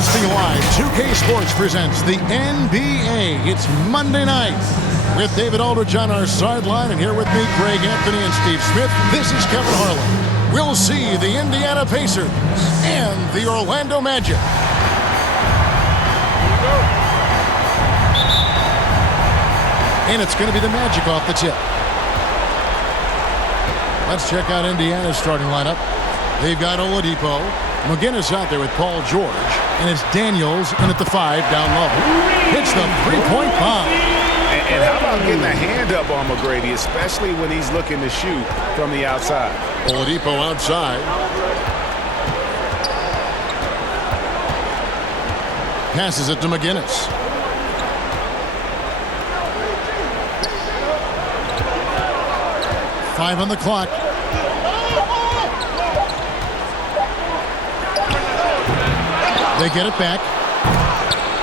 Broadcasting live, 2K Sports presents the NBA. It's Monday night with David Aldridge on our sideline, and here with me, Greg Anthony and Steve Smith. This is Kevin Harlan. We'll see the Indiana Pacers and the Orlando Magic. And it's going to be the Magic off the tip. Let's check out Indiana's starting lineup. They've got Oladipo. McGinnis out there with Paul George. And it's Daniels in at the 5 down low. Hits the three-point bomb. And how about getting a hand up on McGrady, especially when he's looking to shoot from the outside. Oladipo outside. Passes it to McGinnis. Five on the clock. They get it back.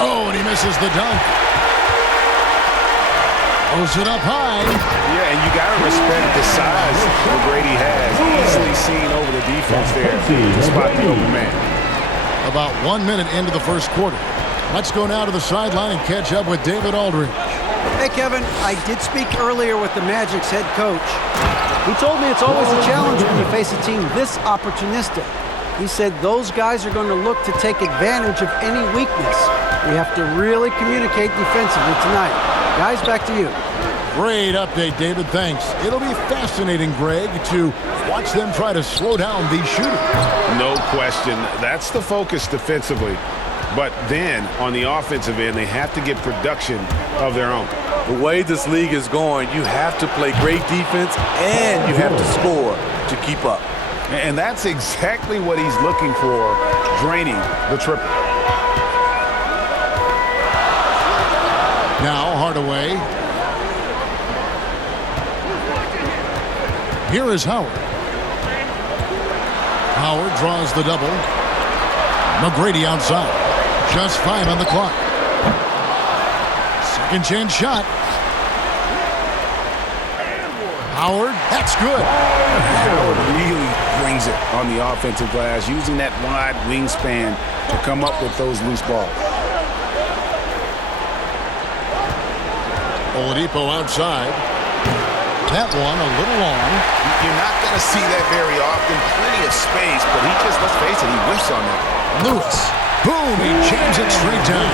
Oh, and he misses the dunk. Throws it up high. Yeah, and you got to respect the size McGrady has. Easily seen over the defense there to spot the open man. About 1 minute into the first quarter. Let's go now to the sideline and catch up with David Aldridge. Hey, Kevin, I did speak earlier with the Magic's head coach. He told me it's always a challenge when you face a team this opportunistic. He said those guys are going to look to take advantage of any weakness. We have to really communicate defensively tonight. Guys, back to you. Great update, David. Thanks. It'll be fascinating, Greg, to watch them try to slow down these shooters. No question. That's the focus defensively. But then, on the offensive end, they have to get production of their own. The way this league is going, you have to play great defense and you have to score to keep up. And that's exactly what he's looking for, draining the triple. Now Hardaway. Here is Howard. Howard draws the double. McGrady outside. Just 5 on the clock. Second chance shot. Howard, that's good. Howard really brings it on the offensive glass, using that wide wingspan to come up with those loose balls. Oladipo outside. That one a little long. You're not going to see that very often. Plenty of space, but he just, let's face it, he whiffs on that. Lewis. Boom, he jams it straight down.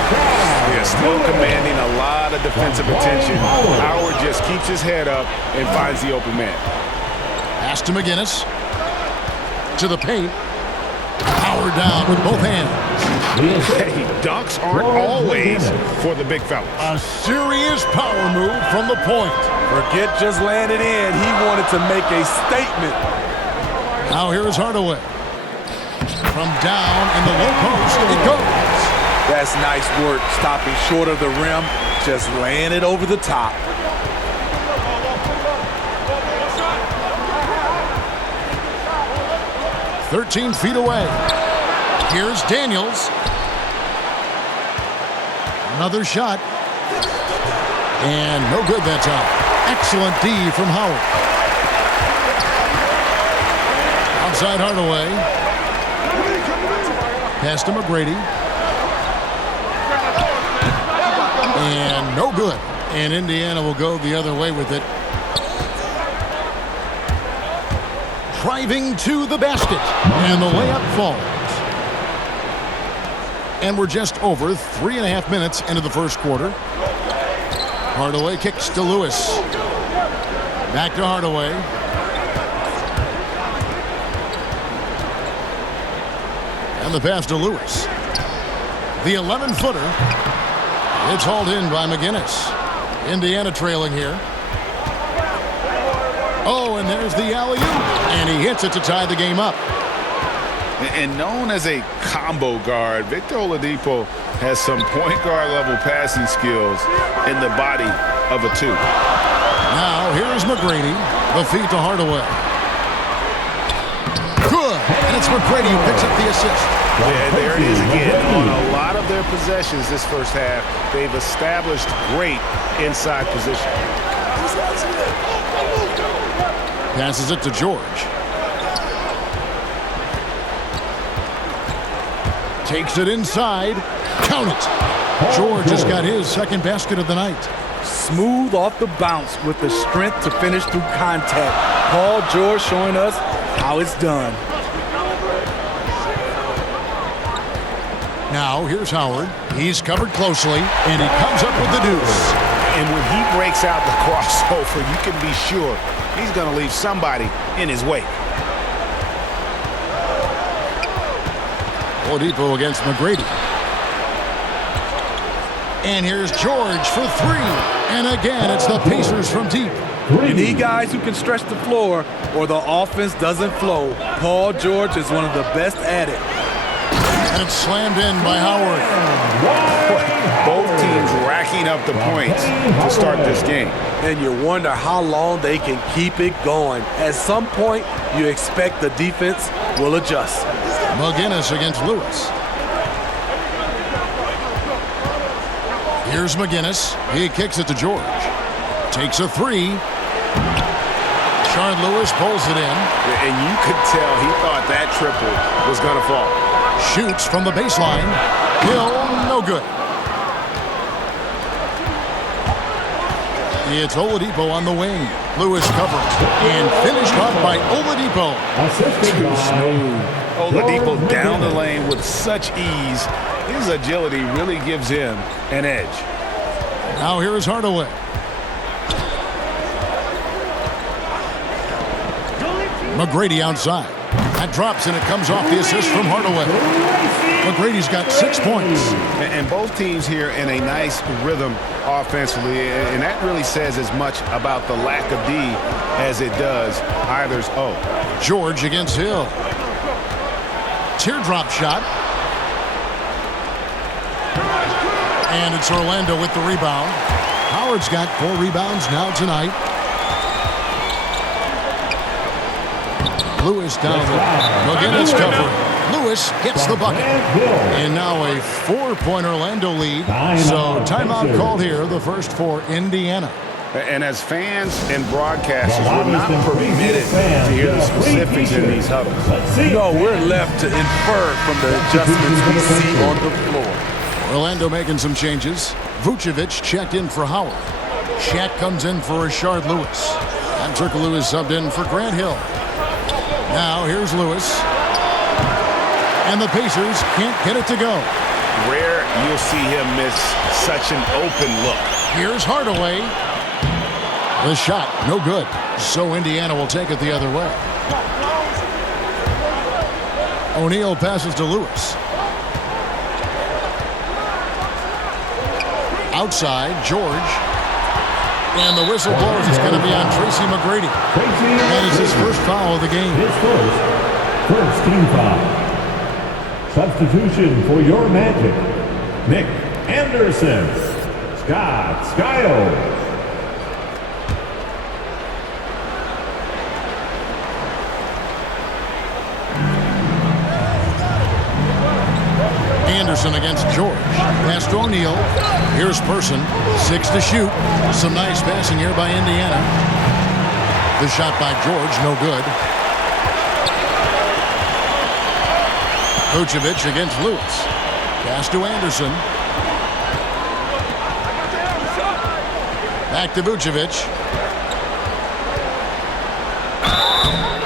Yeah, still commanding a lot of defensive attention. Howard just keeps his head up and finds the open man. Pass to McGinnis. To the paint. Howard down with both hands. Hey, dunks aren't always for the big fellas. A serious power move from the point. Forget just landed in. He wanted to make a statement. Now here is Hardaway. From down in the low post, it goes. That's nice work, stopping short of the rim, just laying it over the top. "13 feet away. Here's Daniels. Another shot. And no good that time. Excellent D from Howard. Outside Hardaway. Pass to McGrady. And no good. And Indiana will go the other way with it. Driving to the basket. And the layup falls. And we're just over 3.5 minutes into the first quarter. Hardaway kicks to Lewis. Back to Hardaway. And the pass to Lewis. The 11-footer. It's hauled in by McGinnis. Indiana trailing here. Oh, and there's the alley-oop. And he hits it to tie the game up. And known as a combo guard, Victor Oladipo has some point guard level passing skills in the body of a 2. Now here's McGrady. The feed to Hardaway. Good. And it's McGrady who picks up the assist. Yeah, there it is again. On a lot of their possessions this first half, they've established great inside position. Passes it to George. Takes it inside. Count it. George has got his second basket of the night. Smooth off the bounce with the strength to finish through contact. Paul George showing us how it's done. Now here's Howard. He's covered closely, and he comes up with the deuce. And when he breaks out the crossover, you can be sure he's going to leave somebody in his wake. Oladipo against McGrady. And here's George for three. And again, it's the Pacers from deep. You need guys who can stretch the floor or the offense doesn't flow. Paul George is one of the best at it. And it's slammed in by Howard. Both teams racking up the points to start this game. And you wonder how long they can keep it going. At some point, you expect the defense will adjust. McGinnis against Lewis. Here's McGinnis. He kicks it to George. Takes a three. Shard Lewis pulls it in. And you could tell he thought that triple was going to fall. Shoots from the baseline. Hill, no good. It's Oladipo on the wing. Lewis covered and finished off by Oladipo. Too smooth. Oladipo down the lane with such ease. His agility really gives him an edge. Now here is Hardaway. McGrady outside. That drops and it comes off the assist from Hardaway. McGrady's got 6 points. And both teams here in a nice rhythm offensively, and that really says as much about the lack of D as it does either's O. George against Hill. Teardrop shot. And it's Orlando with the rebound. Howard's got 4 rebounds now tonight. Lewis down there. McGinnis covering. Lewis gets the bucket. And now a 4-point Orlando lead. So timeout called here, the first for Indiana. And as fans and broadcasters, we're not permitted to hear the specifics in these huddles. No, we're left to infer from the adjustments we see on the floor. Orlando making some changes. Vucevic checked in for Howard. Shaq comes in for Rashard Lewis. And Turkoglu is subbed in for Grant Hill. Now here's Lewis. And the Pacers can't get it to go. Rare you'll see him miss such an open look. Here's Hardaway. The shot, no good. So Indiana will take it the other way. O'Neal passes to Lewis. Outside, George. And the whistle blows. It's going to be on Tracy McGrady. That is his first foul of the game. His first team foul. Substitution for your Magic. Nick Anderson. Scott Skiles. Anderson against George. Pass to O'Neal. Here's Person. 6 to shoot. Some nice passing here by Indiana. The shot by George, no good. Vucevic against Lewis. Pass to Anderson. Back to Vucevic.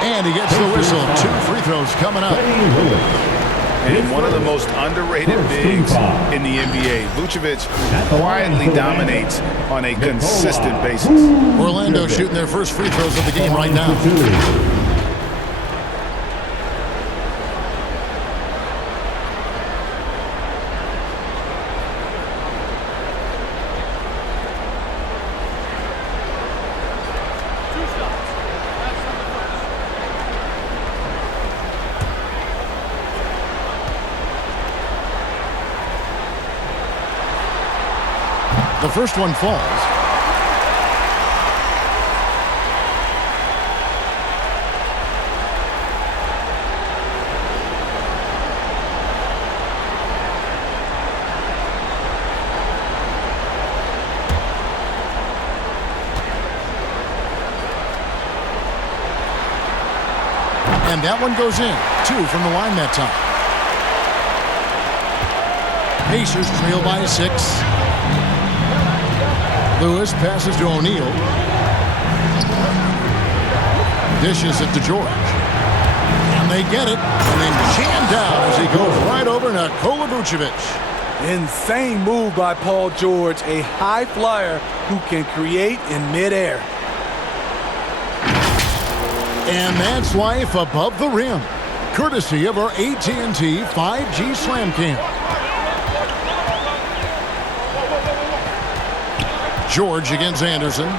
And he gets the whistle. 2 free throws coming up. And one of the most underrated bigs in the NBA. Vucevic quietly dominates on a consistent basis. Orlando shooting their first free throws of the game right now. The first one falls. And that one goes in. 2 from the line that time. Pacers trail by 6. Lewis passes to O'Neal. Dishes it to George. And they get it. And then jammed down as he goes right over Nikola Vucevic. Insane move by Paul George, a high flyer who can create in midair. And that's life above the rim, courtesy of our AT&T 5G Slam Cam. George against Anderson.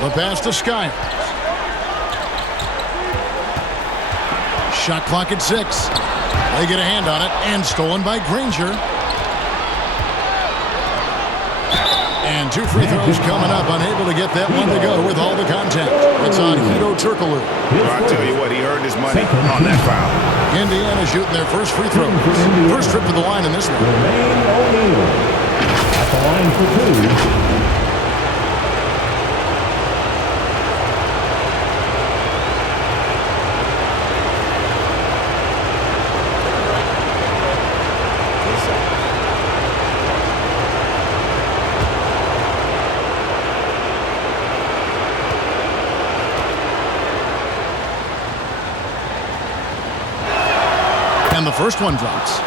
The pass to Skiles. Shot clock at 6. They get a hand on it, and stolen by Granger. And 2 free throws coming up, unable to get that one to go with all the contact. It's on Hedo Turkoglu. I tell you what, he earned his money on that foul. Indiana shooting their first free throws. First trip to the line in this one. O'Neal at the line for 2. And the first one drops.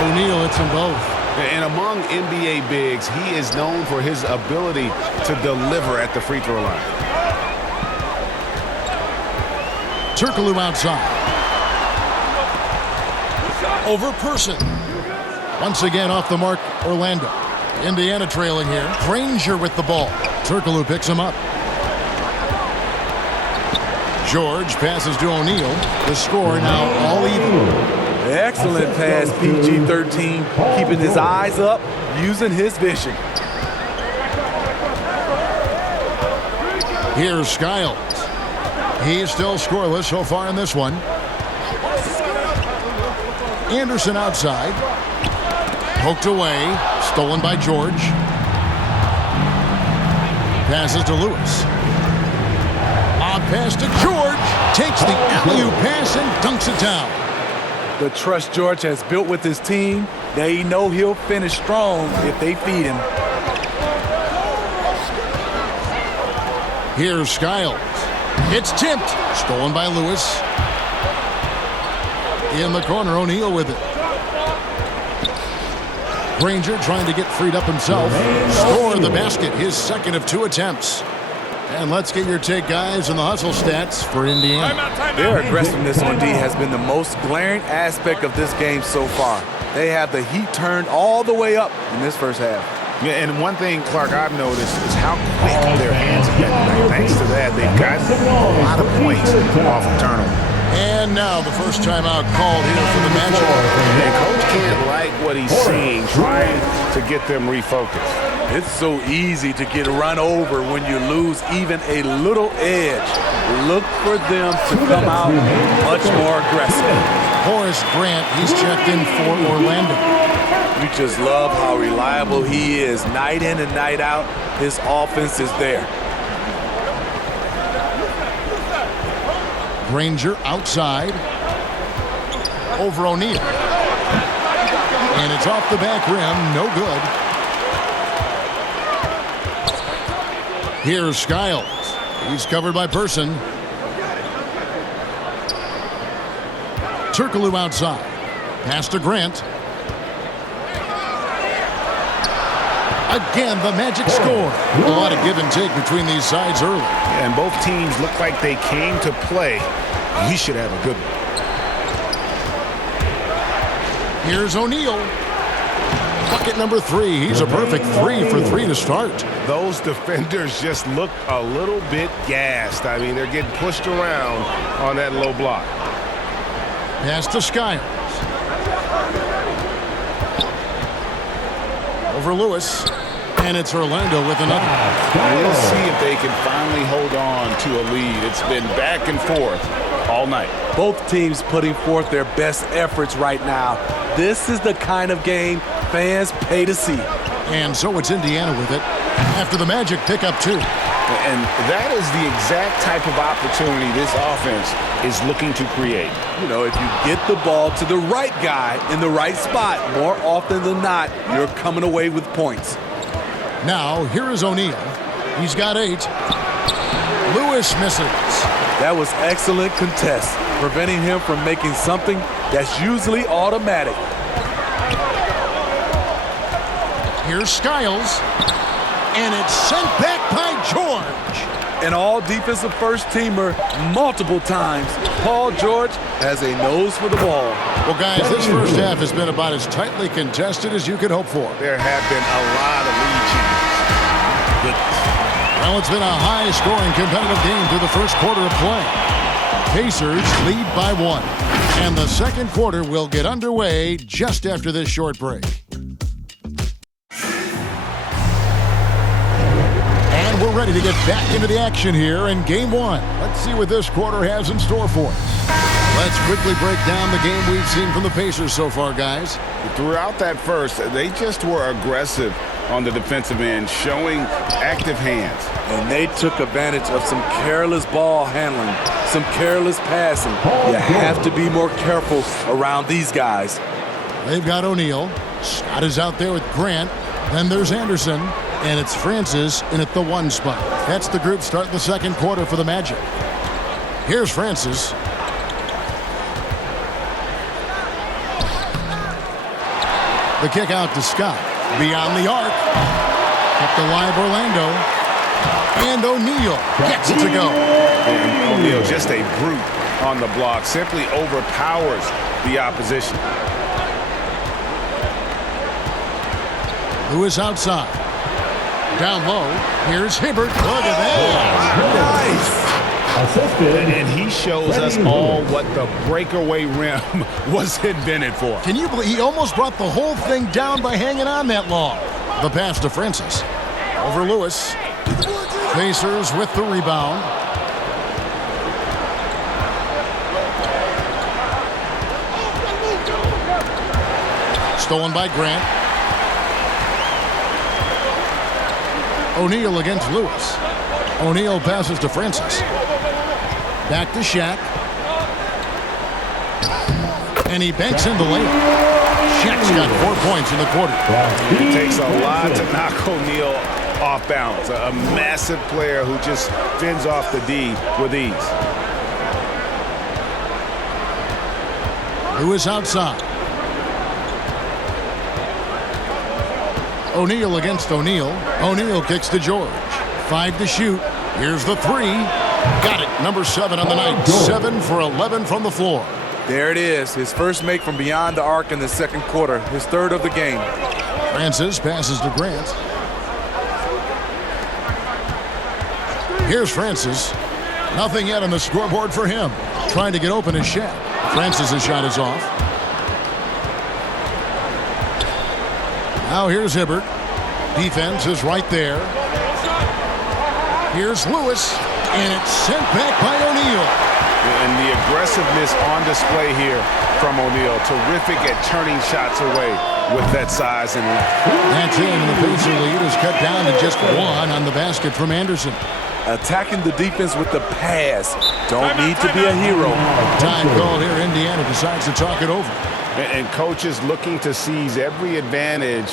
O'Neal hits them both. And among NBA bigs, he is known for his ability to deliver at the free throw line. Turkoglu outside. Over Person. Once again off the mark, Orlando. Indiana trailing here. Granger with the ball. Turkoglu picks him up. George passes to O'Neal. The score now all even. Excellent pass, PG-13, keeping his eyes up, using his vision. Here's Skiles. He's still scoreless so far in this one. Anderson outside. Poked away. Stolen by George. Passes to Lewis. On pass to George. Takes the alley-oop pass and dunks it down. The trust George has built with his team, they know he'll finish strong if they feed him. Here's Skiles. It's tipped. Stolen by Lewis. In the corner, O'Neal with it. Granger trying to get freed up himself. Score the basket, his second of 2 attempts. And let's get your take, guys, on the hustle stats for Indiana. Their aggressiveness on D has been the most glaring aspect of this game so far. They have the heat turned all the way up in this first half. Yeah, and one thing, Clark, I've noticed is how quick their hands have been. Thanks to that, they've gotten a lot of points off of turnover. And now the first timeout called here for the matchup. And Coach can't like what he's seeing, trying to get them refocused. It's so easy to get run over when you lose even a little edge. Look for them to come out much more aggressive. Horace Grant, he's checked in for Orlando. We just love how reliable he is. Night in and night out, his offense is there. Granger outside. Over O'Neal. And it's off the back rim, no good. Here's Skiles. He's covered by Person. Turkoglu outside. Pass to Grant. Again, the Magic score. A lot of give and take between these sides early. Yeah, and both teams look like they came to play. We should have a good one. Here's O'Neal. Bucket number 3. He's a perfect 3 for 3 to start. Those defenders just look a little bit gassed. I mean, they're getting pushed around on that low block. Pass to Skiles. Over Lewis. And it's Orlando with another. We'll see if they can finally hold on to a lead. It's been back and forth all night. Both teams putting forth their best efforts right now. This is the kind of game fans pay to see. And so it's Indiana with it after the Magic pick up 2. And that is the exact type of opportunity this offense is looking to create. You know, if you get the ball to the right guy in the right spot, more often than not, you're coming away with points. Now, here is O'Neal. He's got 8. Lewis misses. That was excellent contest, preventing him from making something that's usually automatic. Here's Skiles. And it's sent back by George. An all-defensive first-teamer multiple times. Paul George has a nose for the ball. Well, guys, this first half has been about as tightly contested as you could hope for. There have been a lot of lead changes. Well, it's been a high-scoring competitive game through the first quarter of play. Pacers lead by 1. And the second quarter will get underway just after this short break. We're ready to get back into the action here in Game 1. Let's see what this quarter has in store for us. Let's quickly break down the game we've seen from the Pacers so far, guys. Throughout that first, they just were aggressive on the defensive end, showing active hands. And they took advantage of some careless ball handling, some careless passing. You have to be more careful around these guys. They've got O'Neal. Scott is out there with Grant. Then there's Anderson. And it's Francis in at the 1 spot. That's the group starting the second quarter for the Magic. Here's Francis. The kick out to Scott. Beyond the arc. Kept alive Orlando. And O'Neal gets it to go. And O'Neal, just a brute on the block, simply overpowers the opposition. Lewis outside. Down low, here's Hibbert. Look at that. Nice. Assisted. And he shows us all what the breakaway rim was invented for. Can you believe he almost brought the whole thing down by hanging on that long? The pass to Francis. Over Lewis. Pacers with the rebound. Stolen by Grant. O'Neal against Lewis. O'Neal passes to Francis. Back to Shaq. And he banks in the layup. Shaq's got 4 points in the quarter. It takes a lot to knock O'Neal off balance. A massive player who just fends off the D with ease. Lewis outside. O'Neal against O'Neal. O'Neal kicks to George. 5 to shoot. Here's the 3. Got it. Number 7 on the night. 7 for 11 from the floor. There it is. His first make from beyond the arc in the second quarter. His third of the game. Francis passes to Grant. Here's Francis. Nothing yet on the scoreboard for him. Trying to get open is Shaq. Francis' shot is off. Now here's Hibbert. Defense is right there. Here's Lewis. And it's sent back by O'Neal. And the aggressiveness on display here from O'Neal. Terrific at turning shots away with that size and length. That's it, and the Pacer lead is cut down to just 1 on the basket from Anderson. Attacking the defense with the pass. Don't need to be a hero. Time call here. Indiana decides to talk it over. And coaches looking to seize every advantage,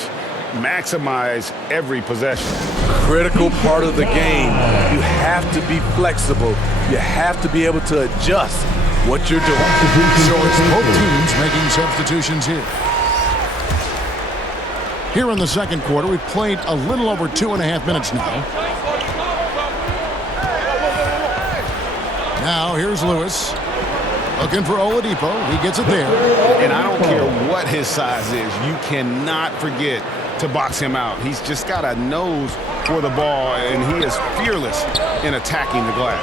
maximize every possession. Critical part of the game. You have to be flexible. You have to be able to adjust what you're doing. So it's both teams making substitutions here. Here in the second quarter, we've played a little over 2.5 minutes now. Now here's Lewis. Looking for Oladipo. He gets it there. And I don't care what his size is. You cannot forget to box him out. He's just got a nose for the ball, and he is fearless in attacking the glass.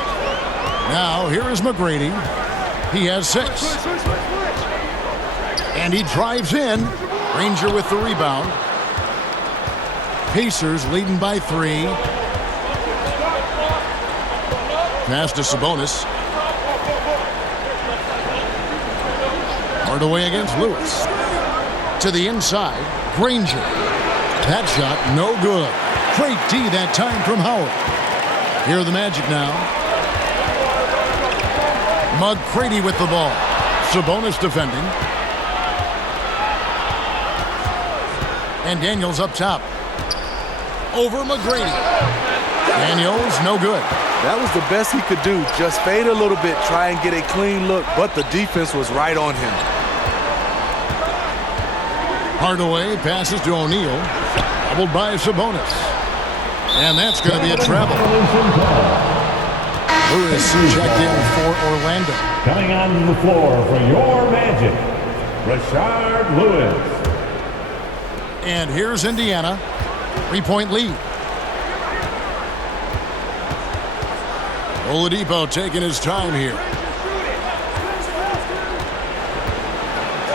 Now here is McGrady. He has 6. And he drives in. Ranger with the rebound. Pacers leading by 3. Pass to Sabonis. Hardaway against Lewis. To the inside, Granger. That shot, no good. Great D that time from Howard. Here are the Magic now. McGrady with the ball. Sabonis defending. And Daniels up top. Over McGrady. Daniels, no good. That was the best he could do. Just fade a little bit, try and get a clean look, but the defense was right on him. Hardaway passes to O'Neal. Doubled by Sabonis. And that's going to be a travel. Lewis checked in for Orlando. Coming onto the floor for your Magic, Rashard Lewis. And here's Indiana. 3-point lead. Oladipo taking his time here.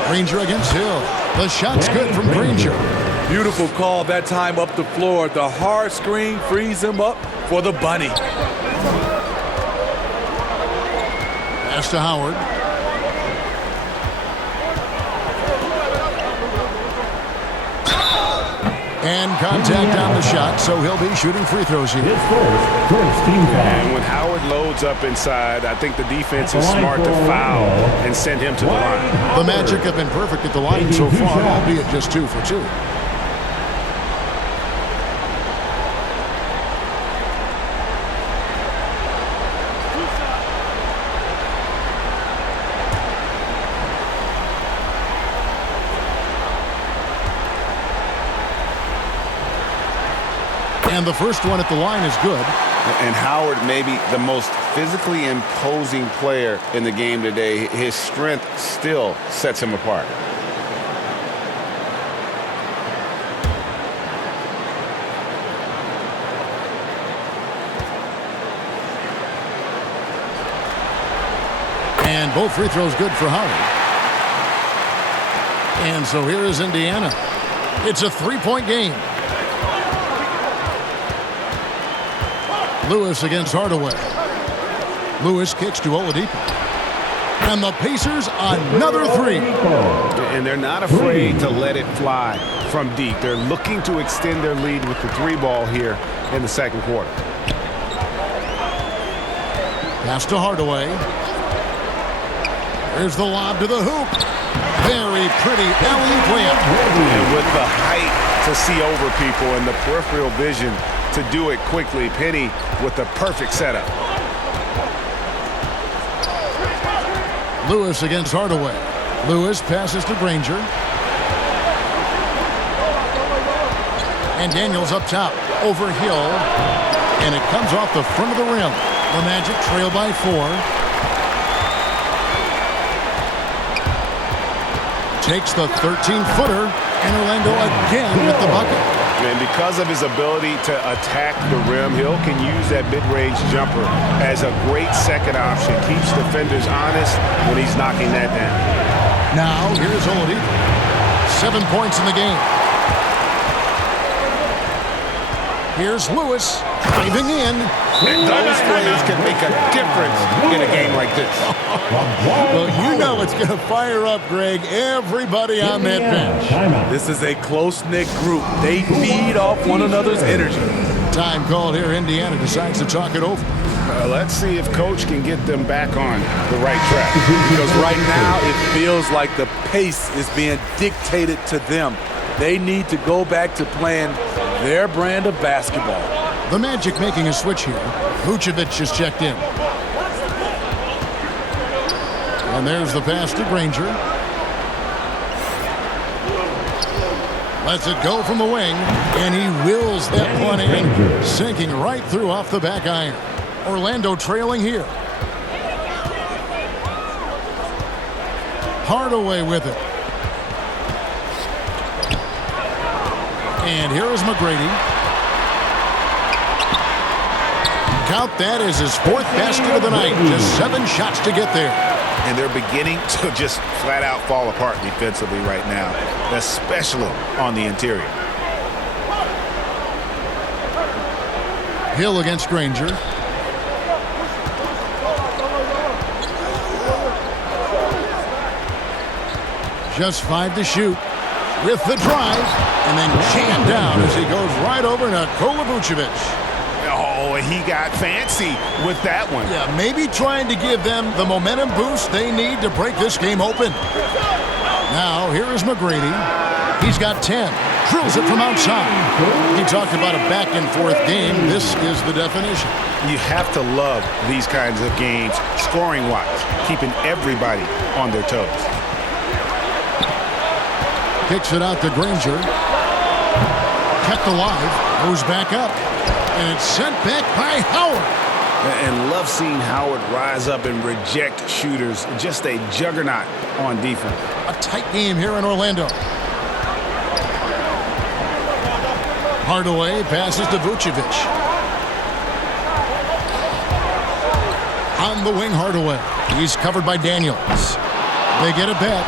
Granger against Hill. The shot's good from Granger. Beautiful call that time up the floor. The hard screen frees him up for the bunny. Pass to Howard. And contact on the shot, so he'll be shooting free throws here. His first team foul. And when Howard loads up inside, I think the defense is smart to foul and send him to the line. The Magic have been perfect at the line so far, albeit just 2 for 2. And the first one at the line is good. And Howard may be the most physically imposing player in the game today. His strength still sets him apart. And both free throws good for Howard. And so here is Indiana. It's a 3-point game. Lewis against Hardaway. Lewis kicks to Oladipo. And the Pacers, another 3. And they're not afraid to let it fly from deep. They're looking to extend their lead with the 3 ball here in the second quarter. Pass to Hardaway. Here's the lob to the hoop. Very pretty alley-oop layup. And with the height to see over people and the peripheral vision to do it quickly, Penny with the perfect setup. Lewis against Hardaway. Lewis passes to Granger. And Daniels up top. Over Hill. And it comes off the front of the rim. The Magic trail by 4. Takes the 13-footer. And Orlando again with the bucket. And because of his ability to attack the rim, Hill can use that mid-range jumper as a great second option. Keeps defenders honest when he's knocking that down. Now, here's Oladipo. 7 points in the game. Here's Lewis driving in. And those plays can make a difference in a game like this. Well, you know it's going to fire up, Greg, everybody on that bench. This is a close-knit group. They feed off one another's energy. Time called here. Indiana decides to talk it over. Let's see if Coach can get them back on the right track. Because right now it feels like the pace is being dictated to them. They need to go back to playing their brand of basketball. The Magic making a switch here. Vucevic has checked in. And there's the pass to Granger. Lets it go from the wing. And he wills that one in. Sinking right through off the back iron. Orlando trailing here. Hardaway with it. And here is McGrady. Count that as his 4th basket of the night. Just 7 shots to get there. And they're beginning to just flat out fall apart defensively right now, especially on the interior. Hill against Granger. Just 5 to shoot with the drive, and then jammed down as he goes right over Nikola Vucevic. Oh, he got fancy with that one. Yeah, maybe trying to give them the momentum boost they need to break this game open. Now, here is McGrady. He's got 10. Drills it from outside. He talked about a back-and-forth game. This is the definition. You have to love these kinds of games, scoring-wise, keeping everybody on their toes. Kicks it out to Granger. Kept alive. Goes back up. And it's sent back by Howard. And love seeing Howard rise up and reject shooters. Just a juggernaut on defense. A tight game here in Orlando. Hardaway passes to Vucevic. On the wing, Hardaway. He's covered by Daniels. They get it back.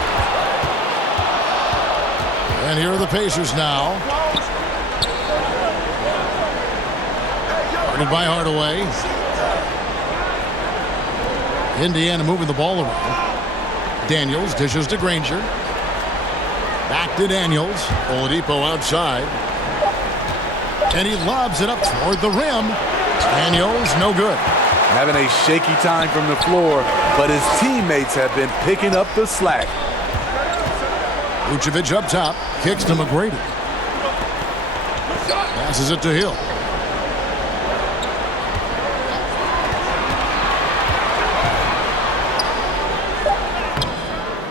And here are the Pacers now. Guarded by Hardaway. Indiana moving the ball around. Daniels dishes to Granger. Back to Daniels. Oladipo outside. And he lobs it up toward the rim. Daniels, no good. Having a shaky time from the floor, but his teammates have been picking up the slack. Vucevic up top. Kicks to McGrady. Passes it to Hill.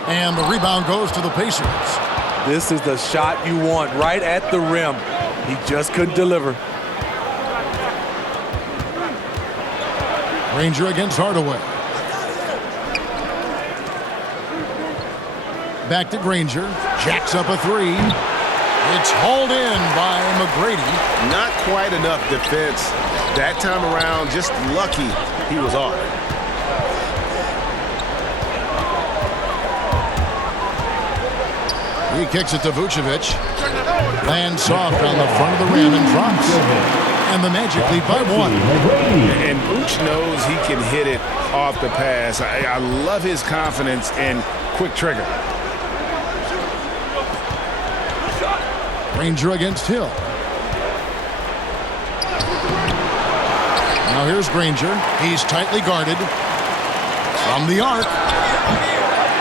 And the rebound goes to the Pacers. This is the shot you want right at the rim. He just couldn't deliver. Granger against Hardaway. Back to Granger. Jacks up a three. It's hauled in by McGrady. Not quite enough defense. That time around, just lucky he was off. He kicks it to Vucevic. Lands soft on the front of the rim and drops. And the Magic lead by 1. And Vooch knows he can hit it off the pass. I love his confidence and quick trigger. Granger against Hill. Now here's Granger. He's tightly guarded. From the arc.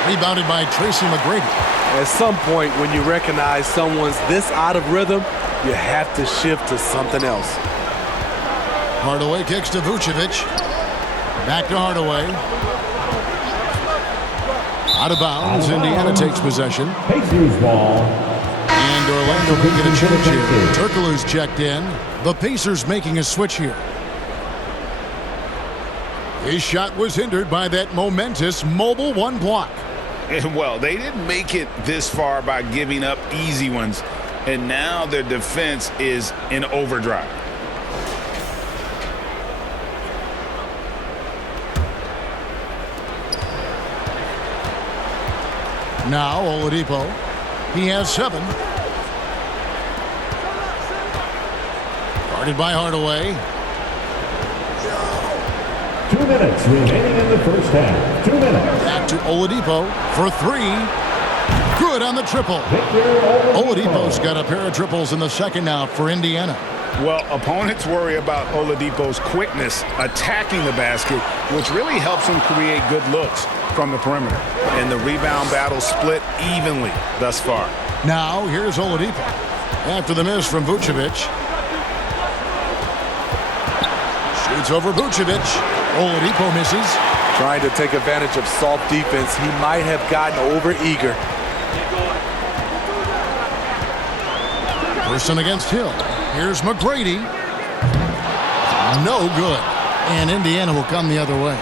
Rebounded by Tracy McGrady. At some point, when you recognize someone's this out of rhythm, you have to shift to something else. Hardaway kicks to Vucevic. Back to Hardaway. Out of bounds. Indiana takes possession. Pacers ball. And Orlando will get a change here. Turkoglu's checked in. The Pacers making a switch here. His shot was hindered by that momentous mobile one block. And well, they didn't make it this far by giving up easy ones. And now their defense is in overdrive. Now Oladipo. He has 7. Guarded by Hardaway. 2 minutes remaining in the first half. 2 minutes. Back to Oladipo for 3. Good on the triple. Oladipo's got a pair of triples in the second now for Indiana. Well, opponents worry about Oladipo's quickness attacking the basket, which really helps him create good looks from the perimeter. And the rebound battle split evenly thus far. Now, here's Oladipo. After the miss from Vucevic. Shoots over Vucevic. Oladipo misses. Trying to take advantage of soft defense, he might have gotten over-eager. Person against Hill. Here's McGrady. No good. And Indiana will come the other way.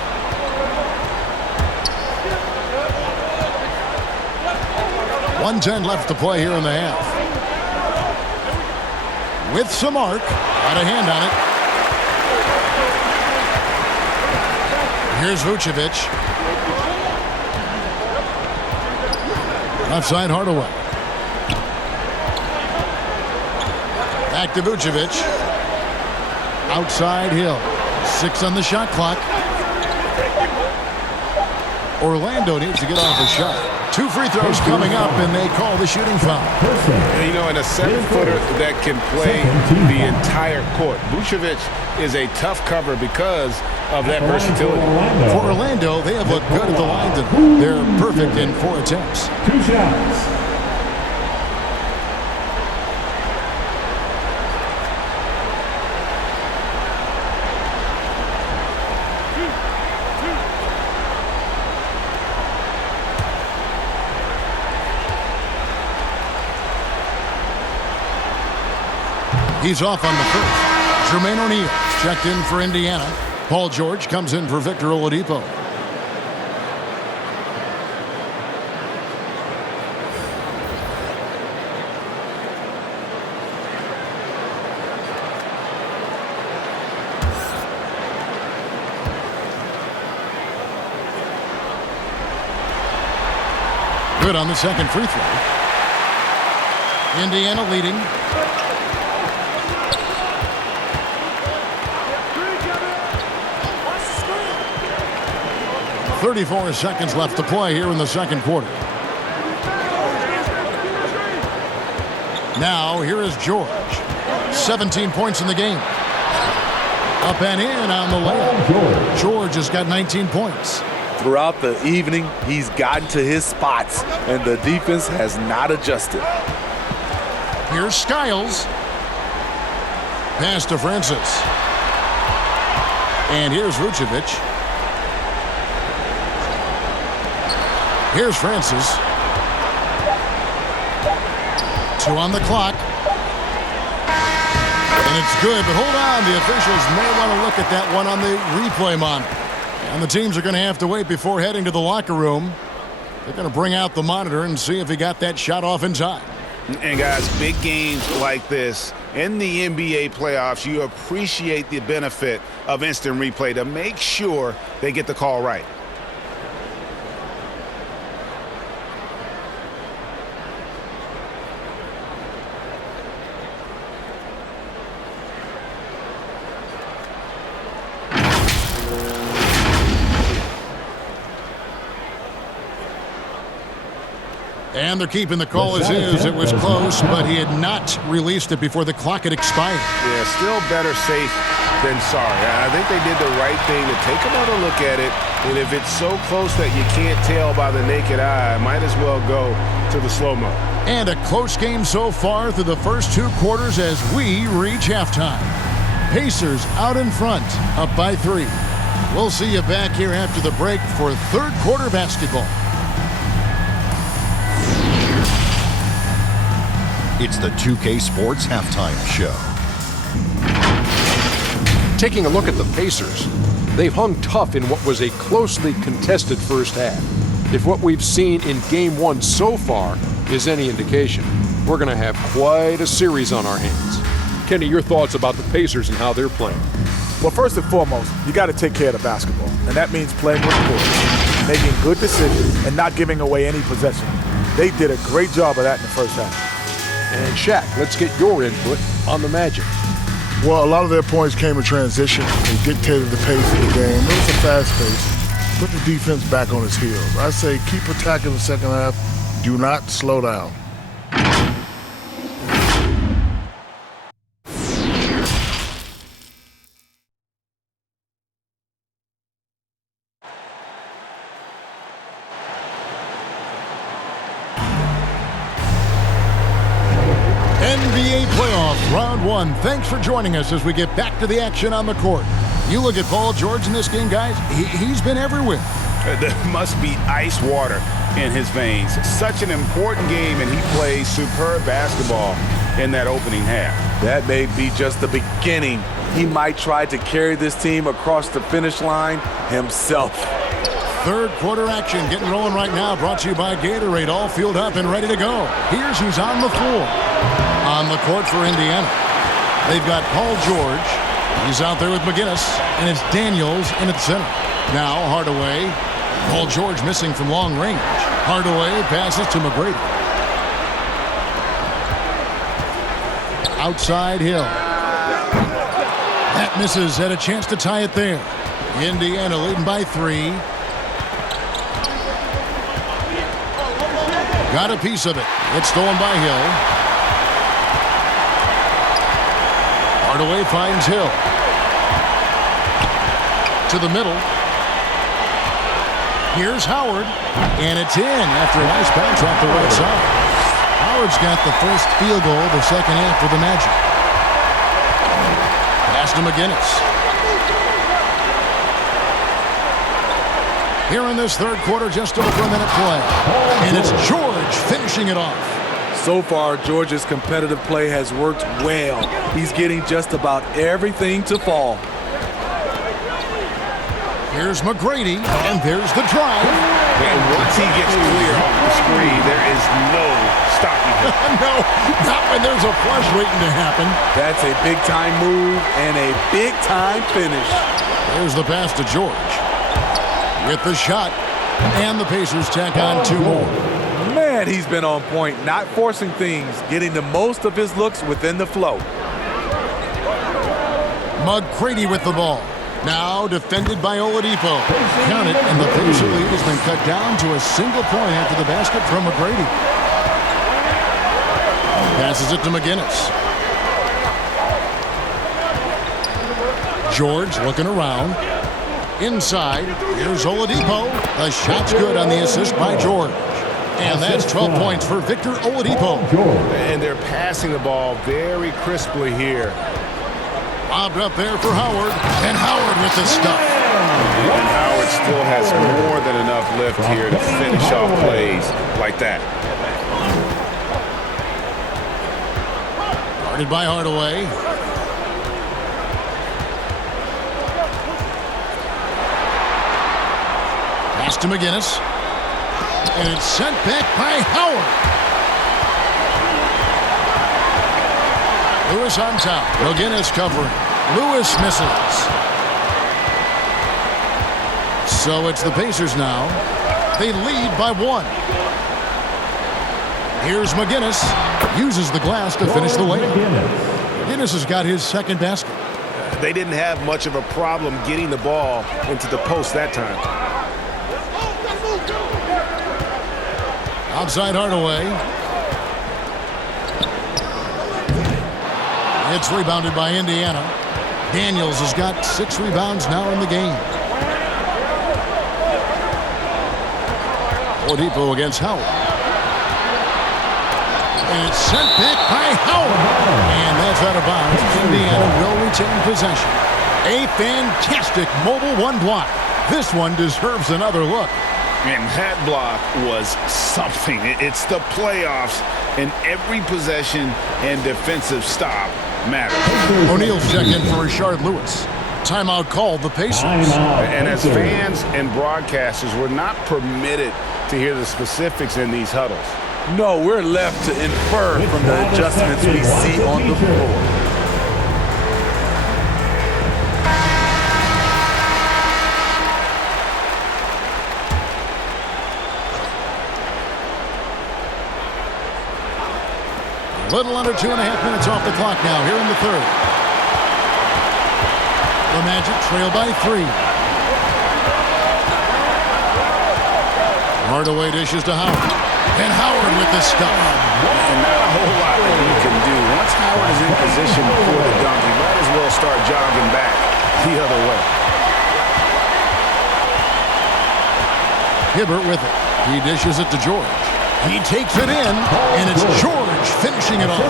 .110 left to play here in the half. With some arc. Got a hand on it. Here's Vucevic. Left side Hardaway. Back to Vucevic. Outside Hill. 6 on the shot clock. Orlando needs to get off a shot. 2 free throws coming up, and they call the shooting foul. You know, in a 7-footer that can play the entire court, Vucevic is a tough cover because of that versatility. For Orlando, they have looked good at the line. They're perfect in 4 attempts. 2 shots. He's off on the first. Jermaine O'Neal checked in for Indiana. Paul George comes in for Victor Oladipo. Good on the second free throw. Indiana leading. 34 seconds left to play here in the second quarter. Now, here is George. 17 points in the game. Up and in on the layup. George has got 19 points. Throughout the evening, he's gotten to his spots, and the defense has not adjusted. Here's Skiles. Pass to Francis. And here's Vucevic. Here's Francis. 2 on the clock. And it's good, but hold on. The officials may want to look at that one on the replay monitor. And the teams are going to have to wait before heading to the locker room. They're going to bring out the monitor and see if he got that shot off in time. And guys, big games like this in the NBA playoffs, you appreciate the benefit of instant replay to make sure they get the call right. And they're keeping the call as is. It was close, but he had not released it before the clock had expired. Yeah, still better safe than sorry. I think they did the right thing to take another look at it. And if it's so close that you can't tell by the naked eye, might as well go to the slow-mo. And a close game so far through the first 2 quarters as we reach halftime. Pacers out in front, up by 3. We'll see you back here after the break for third quarter basketball. It's the 2K Sports Halftime Show. Taking a look at the Pacers, they've hung tough in what was a closely contested first half. If what we've seen in Game 1 so far is any indication, we're going to have quite a series on our hands. Kenny, your thoughts about the Pacers and how they're playing? Well, first and foremost, you got to take care of the basketball, and that means playing with the ball, making good decisions, and not giving away any possession. They did a great job of that in the first half. And Shaq, let's get your input on the Magic. Well, a lot of their points came in transition. They dictated the pace of the game. It was a fast pace. Put the defense back on its heels. I say keep attacking the second half. Do not slow down. NBA playoffs, round 1. Thanks for joining us as we get back to the action on the court. You look at Paul George in this game, guys. He's been everywhere. There must be ice water in his veins. Such an important game, and he plays superb basketball in that opening half. That may be just the beginning. He might try to carry this team across the finish line himself. Third quarter action getting rolling right now, brought to you by Gatorade, all fueled up and ready to go. Here's who's on the floor. On the court for Indiana, they've got Paul George. He's out there with McGinnis, and it's Daniels in at the center. Now Hardaway. Paul George missing from long range. Hardaway passes to McGrady. Outside Hill. That misses. Had a chance to tie it there. Indiana leading by 3. Got a piece of it. It's stolen by Hill. Hardaway finds Hill. To the middle. Here's Howard. And it's in after a nice bounce off the right side. Howard's got the first field goal of the second half for the Magic. Pass to McGinnis. Here in this third quarter, just over a minute play. And it's George finishing it off. So far, George's competitive play has worked well. He's getting just about everything to fall. Here's McGrady, and there's the drive. And once he gets clear off the screen, there is no stopping him. No, not when there's a flush waiting to happen. That's a big-time move and a big-time finish. There's the pass to George. With the shot, and the Pacers tack on 2 more. Man, he's been on point, not forcing things, getting the most of his looks within the flow. McGrady with the ball. Now defended by Oladipo. Count it, and the Pacer lead has been cut down to a single point after the basket from McGrady. Passes it to McGinnis. George looking around. Inside, here's Oladipo. The shot's good on the assist by George. And that's 12 points for Victor Oladipo. And they're passing the ball very crisply here. Lobbed up there for Howard. And Howard with the stuff. And Howard still has more than enough lift here to finish off plays like that. Guarded by Hardaway. Pass to McGinnis. And it's sent back by Howard. Lewis on top. McGinnis covering. Lewis misses. So it's the Pacers now. They lead by 1. Here's McGinnis. Uses the glass to finish the layup. McGinnis has got his second basket. They didn't have much of a problem getting the ball into the post that time. Outside Hardaway. It's rebounded by Indiana. Daniels has got 6 rebounds now in the game. Oladipo against Howard. And it's sent back by Howard. And that's out of bounds. Indiana will retain possession. A fantastic mobile 1 block. This one deserves another look. And that block was something. It's the playoffs, and every possession and defensive stop matters. O'Neal's checked in for Rashard Lewis. Timeout called the Pacers. And as fans and broadcasters, we're not permitted to hear the specifics in these huddles. No, we're left to infer from the adjustments we see on the floor. Little under 2.5 minutes off the clock now here in the third. The Magic trail by 3. Hardaway dishes to Howard. And Howard with the stuff. And not a whole lot that he can do. Once Howard is in position for the dunk, he might as well start jogging back the other way. Hibbert with it. He dishes it to George. He takes it in, and it's George finishing it off.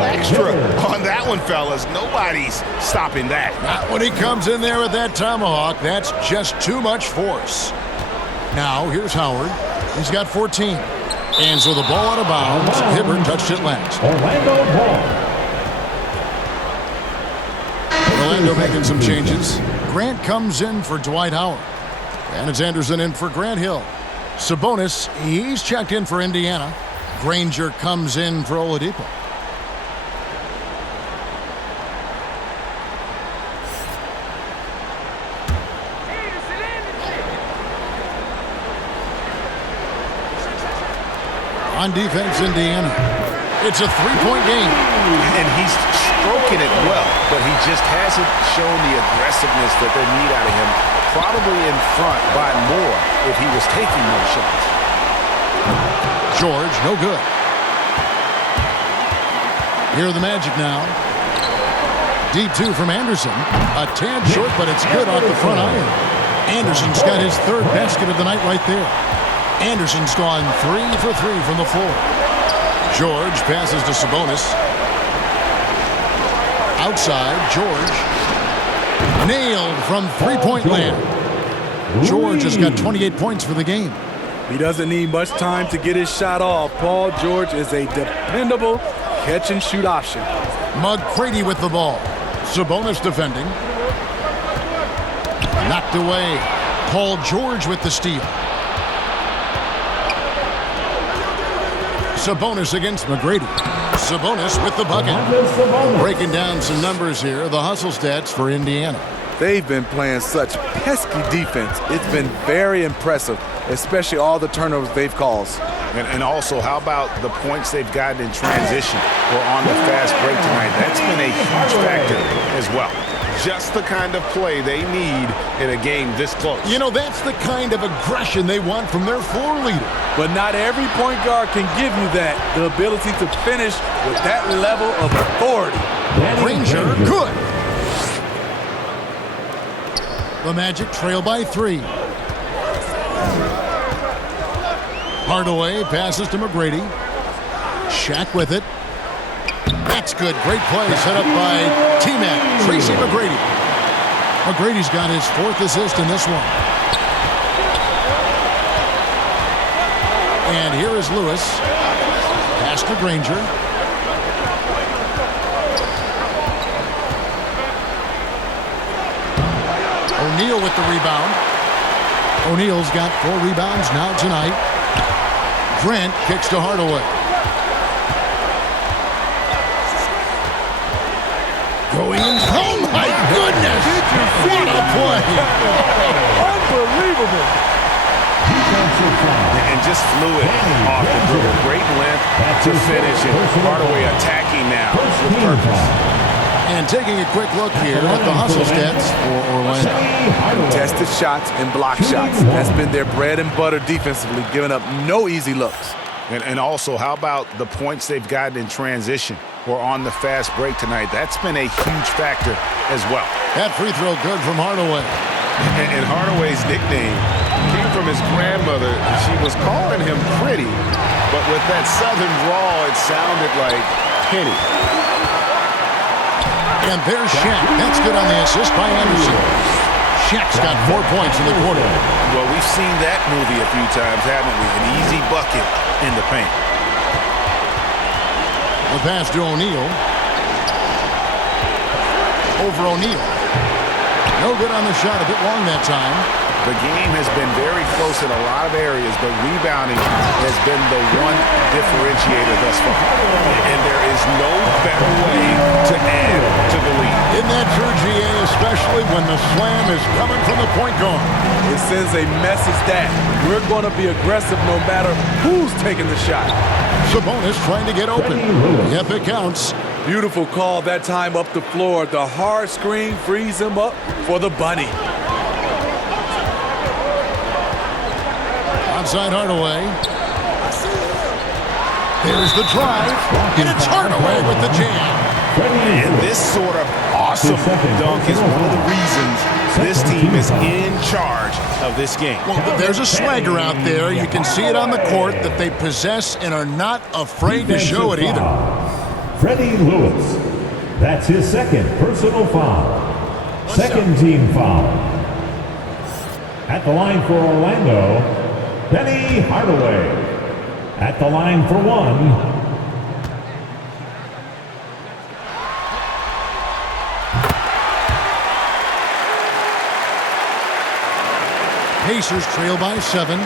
Extra on that one, fellas. Nobody's stopping that. Not when he comes in there with that tomahawk. That's just too much force. Now, here's Howard. He's got 14. And so the ball out of bounds. Hibbert touched it last. Orlando making some changes. Grant comes in for Dwight Howard. And it's Anderson in for Grant Hill. Sabonis, he's checked in for Indiana. Granger comes in for Oladipo. On defense, Indiana. It's a three-point game. And he's stroking it well, but he just hasn't shown the aggressiveness that they need out of him. Probably in front by more if he was taking more shots. George, no good. Here are the Magic now. Deep two from Anderson. A tad short, but it's good off the front iron. Anderson's got his third basket of the night right there. Anderson's gone 3 for 3 from the floor. George passes to Sabonis. Outside, George. Nailed from three-point land. George has got 28 points for the game. He doesn't need much time to get his shot off. Paul George is a dependable catch-and-shoot option. McGrady with the ball. Sabonis defending. Knocked away. Paul George with the steal. Sabonis against McGrady. Sabonis with the bucket. Breaking down some numbers here, the hustle stats for Indiana. They've been playing such pesky defense. It's been very impressive, especially all the turnovers they've caused. And also, how about the points they've gotten in transition or on the fast break tonight? That's been a huge factor as well. Just the kind of play they need in a game this close. You know, that's the kind of aggression they want from their floor leader. But not every point guard can give you that, the ability to finish with that level of authority. Granger, good. The Magic trail by 3. Hardaway passes to McGrady. Shaq with it. That's good. Great play set up by T-Mac, Tracy McGrady. McGrady's got his 4th assist in this one. And here is Lewis. Pass to Granger. O'Neal with the rebound. O'Neal's got 4 rebounds now tonight. Grant kicks to Hardaway. Going in. Oh, my goodness! What a play! Unbelievable! And just fluid off the dribble. Great length to finish, and Hardaway attacking now with purpose. And taking a quick look here at the hustle stats for Orlando. Contested shots and block shots. That's been their bread and butter defensively, giving up no easy looks. And also, how about the points they've gotten in transition or on the fast break tonight? That's been a huge factor as well. That free throw good from Hardaway. And Hardaway's nickname came from his grandmother. She was calling him pretty, but with that southern drawl, it sounded like Penny. And there's Shaq. That's good on the assist by Anderson. Shaq's got 4 points in the quarter. Well, we've seen that movie a few times, haven't we? An easy bucket in the paint. The pass to O'Neal. Over O'Neal. No good on the shot. A bit long that time. The game has been very close in a lot of areas, but rebounding has been the one differentiator thus far. And there is no better way to add to the lead. Isn't that true, GA, especially when the slam is coming from the point guard? It sends a message that we're going to be aggressive no matter who's taking the shot. Sabonis trying to get open. Yep, it counts. Beautiful call that time up the floor. The hard screen frees him up for the bunny. Outside Hardaway. There's the drive. And it's Hardaway with the jam. And this sort of awesome dunk is one of the reasons this team is in charge of this game. Well, there's a swagger out there. You can see it on the court that they possess and are not afraid to show it either. Freddie Lewis. That's his 2nd personal foul. 2nd team foul. At the line for Orlando, Penny Hardaway. At the line for 1. Pacers trail by 7.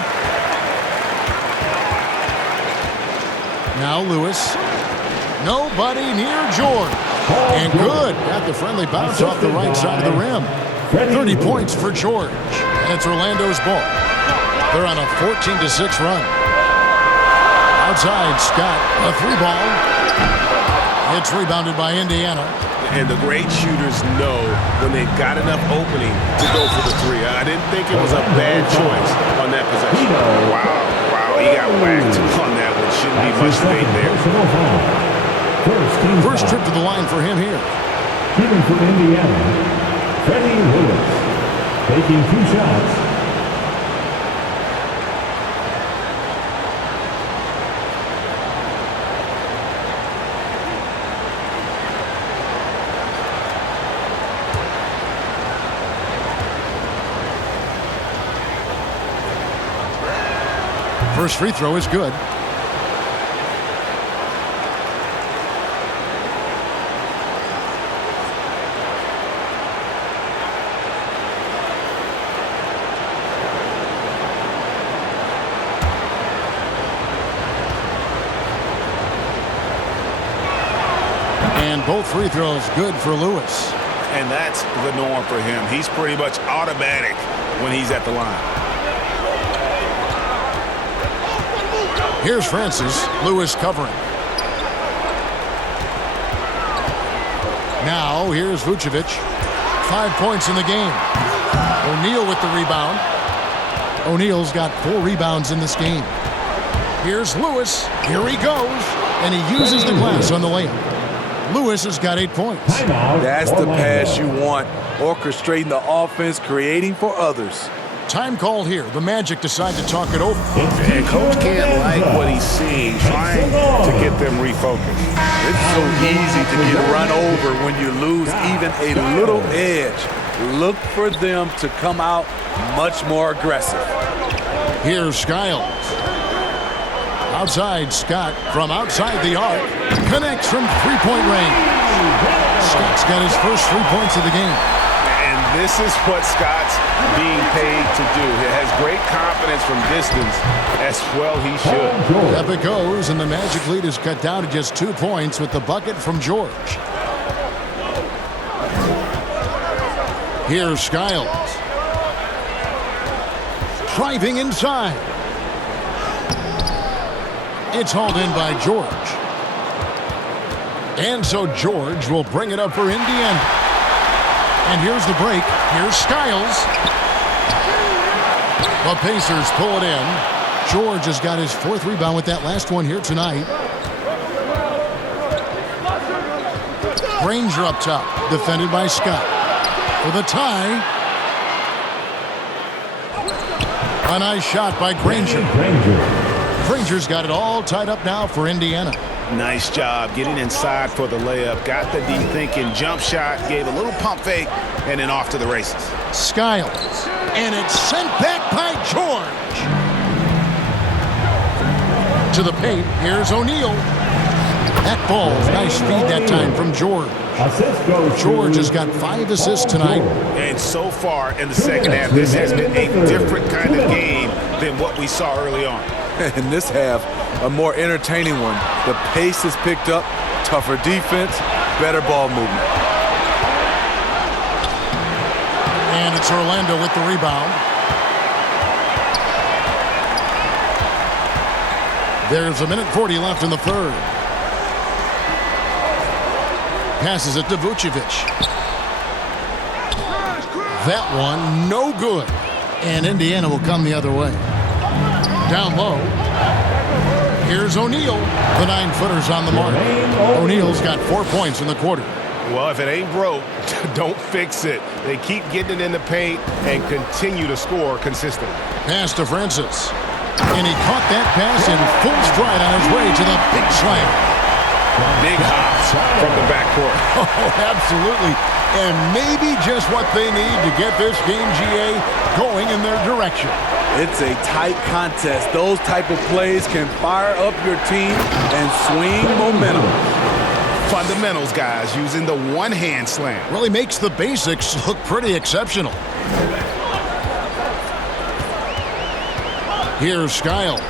Now Lewis. Nobody near George. And good. Got the friendly bounce off the right side of the rim. 30 points for George. And it's Orlando's ball. They're on a 14-6 run. Outside, Scott, a three ball. It's rebounded by Indiana. And the great shooters know when they've got enough opening to go for the three. I didn't think it was a bad choice on that possession. Wow, he got whacked on that one. Shouldn't be much debate there. First trip to the line for him here. Shooting for Indiana, Freddie Lewis, taking 2 shots. First free throw is good. And both free throws good for Lewis. And that's the norm for him. He's pretty much automatic when he's at the line. Here's Francis. Lewis covering. Now, here's Vucevic. 5 points in the game. O'Neal with the rebound. O'Neal's got 4 rebounds in this game. Here's Lewis. Here he goes. And he uses the glass on the layup. Lewis has got 8 points. That's the pass you want. Orchestrating the offense, creating for others. Time called here. The Magic decide to talk it over. And Coach can't like what he's seeing, trying to get them refocused. It's so easy to get run over when you lose even a little edge. Look for them to come out much more aggressive. Here's Skiles. Outside, Scott from outside the arc. Connects from three-point range. Scott's got his first 3 points of the game. And this is what Scott's being paid to do. He has great confidence from distance, as well he should. Up it goes, and the Magic lead is cut down to just 2 points with the bucket from George. Here's Skiles. Driving inside. It's hauled in by George. And so George will bring it up for Indiana. And here's the break. Here's Skiles. The Pacers pull it in. George has got his 4th rebound with that last one here tonight. Granger up top, defended by Scott. For the tie. A nice shot by Granger. Granger's got it all tied up now for Indiana. Nice job getting inside for the layup. Got the deep thinking jump shot, gave a little pump fake, and then off to the races. Skiles. And it's sent back by George. To the paint. Here's O'Neal. That ball. Nice feed that time from George. George has got 5 assists tonight. And so far in the second half, this has been a different kind of game than what we saw early on. In this half, a more entertaining one. The pace is picked up, tougher defense, better ball movement. And it's Orlando with the rebound. There's 1:40 left in the third. Passes it to Vucevic. That one, no good. And Indiana will come the other way. Down low. Here's O'Neal. The 9-footer's on the mark. O'Neal's got 4 points in the quarter. Well, if it ain't broke, don't fix it. They keep getting it in the paint and continue to score consistently. Pass to Francis. And he caught that pass in full stride on his way to the big slam. Big hops from the backcourt. Oh, absolutely. And maybe just what they need to get this game, GA, going in their direction. It's a tight contest. Those type of plays can fire up your team and swing momentum. Fundamentals, guys, using the one-hand slam. Really makes the basics look pretty exceptional. Here's Skiles.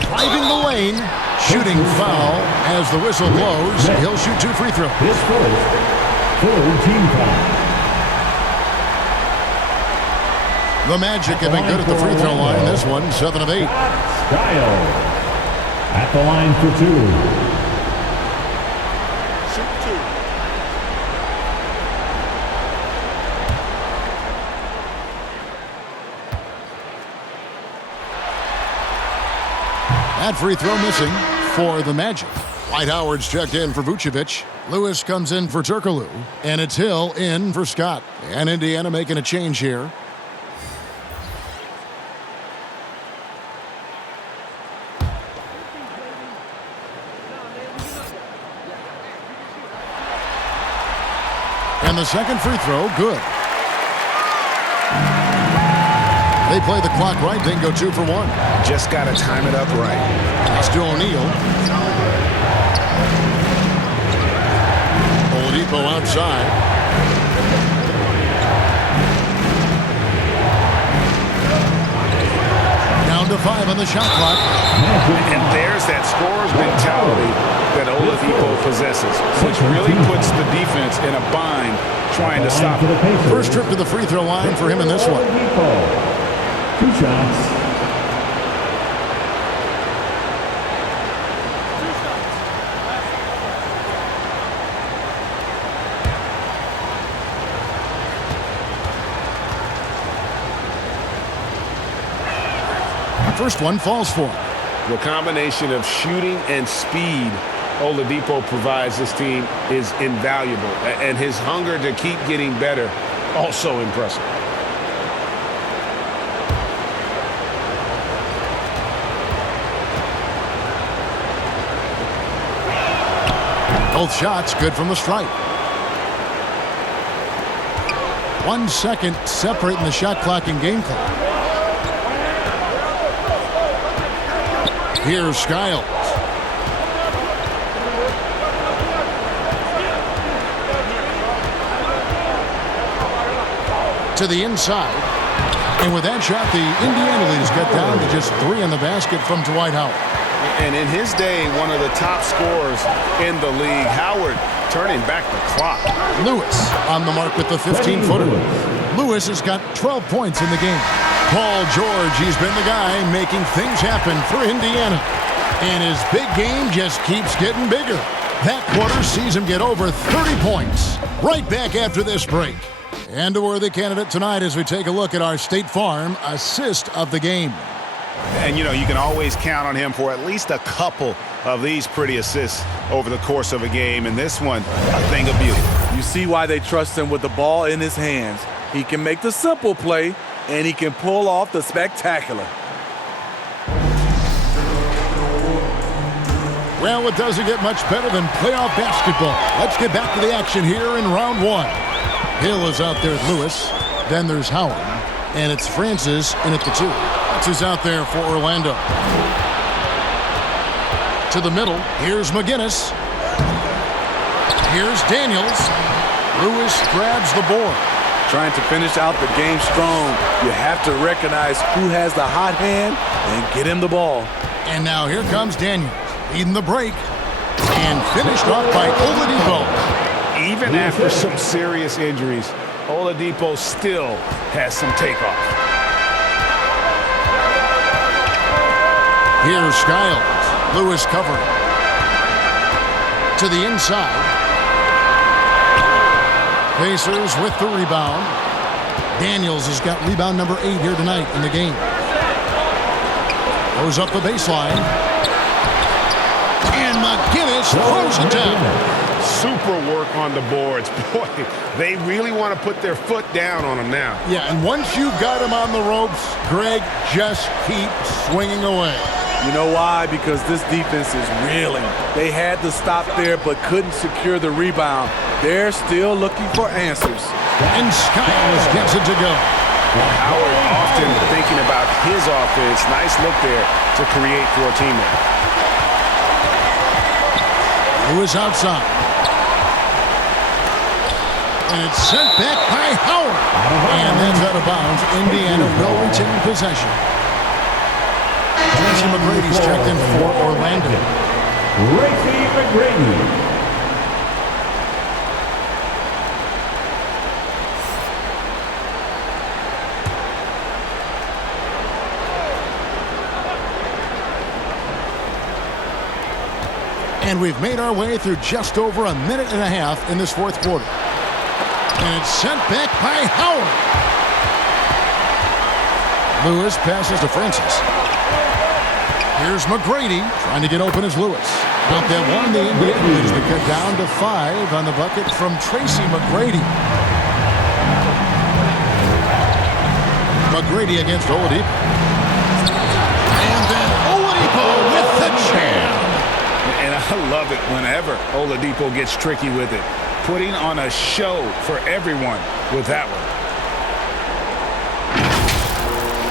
Driving the lane. Shooting foul as the whistle blows. He'll shoot 2 free throws. His first, 3rd team foul. The Magic have been good at the free throw line. This one, 7 of 8. At the line for two. Shoot two. That free throw missing for the Magic. Dwight Howard's checked in for Vucevic. Lewis comes in for Turkoglu. And it's Hill in for Scott. And Indiana making a change here. And the second free throw, good. They play the clock right, then go 2 for 1. Just got to time it up right. Pass to O'Neal. Oladipo outside. Down to 5 on the shot clock. And there's that scorer's mentality that Oladipo possesses, which really puts the defense in a bind trying to stop it. First trip to the free throw line for him in this one. Oladipo. 2 shots. First one falls for him. The combination of shooting and speed Oladipo provides this team is invaluable, and his hunger to keep getting better also impressive. Both shots good from the stripe. 1 second separating the shot clock and game clock. Here's Skiles. To the inside. And with that shot, the Indiana leaders got down to just 3 in the basket from Dwight Howard. And in his day, one of the top scorers in the league, Howard turning back the clock. Lewis on the mark with the 15-footer. Lewis has got 12 points in the game. Paul George, he's been the guy making things happen for Indiana. And his big game just keeps getting bigger. That quarter sees him get over 30 points. Right back after this break. And a worthy candidate tonight as we take a look at our State Farm assist of the game. And, you know, you can always count on him for at least a couple of these pretty assists over the course of a game. And this one, a thing of beauty. You see why they trust him with the ball in his hands. He can make the simple play, and he can pull off the spectacular. Well, it doesn't get much better than playoff basketball. Let's get back to the action here in round 1. Hill is out there with Lewis. Then there's Howard. And it's Francis in at the 2. Is out there for Orlando. To the middle, here's McGinnis. Here's Daniels. Lewis grabs the board. Trying to finish out the game strong, you have to recognize who has the hot hand and get him the ball. And now here comes Daniels, leading the break. And finished off by Oladipo. Even after some serious injuries, Oladipo still has some takeoff. Here's Skiles. Lewis covering. To the inside. Pacers with the rebound. Daniels has got rebound number 8 here tonight in the game. Goes up the baseline. And McGinnis throws it down. Super work on the boards. Boy, they really want to put their foot down on him now. Yeah, and once you've got him on the ropes, Greg, just keep swinging away. You know why? Because this defense is reeling. They had to stop there but couldn't secure the rebound. They're still looking for answers. And Skiles gets it to go. Howard often thinking about his offense. Nice look there to create for a teammate. Lewis outside. And it's sent back by Howard. And that's out of bounds. Indiana will retain possession. Tracy McGrady's checked in for Orlando. Tracy McGrady. And we've made our way through just over a minute and a half in this fourth quarter. And it's sent back by Howard. Lewis passes to Francis. Here's McGrady trying to get open as Lewis. Up that one, the Indiana leads the cut down to 5 on the bucket from Tracy McGrady. McGrady against Oladipo. And then Oladipo with the jam. And I love it whenever Oladipo gets tricky with it. Putting on a show for everyone with that one.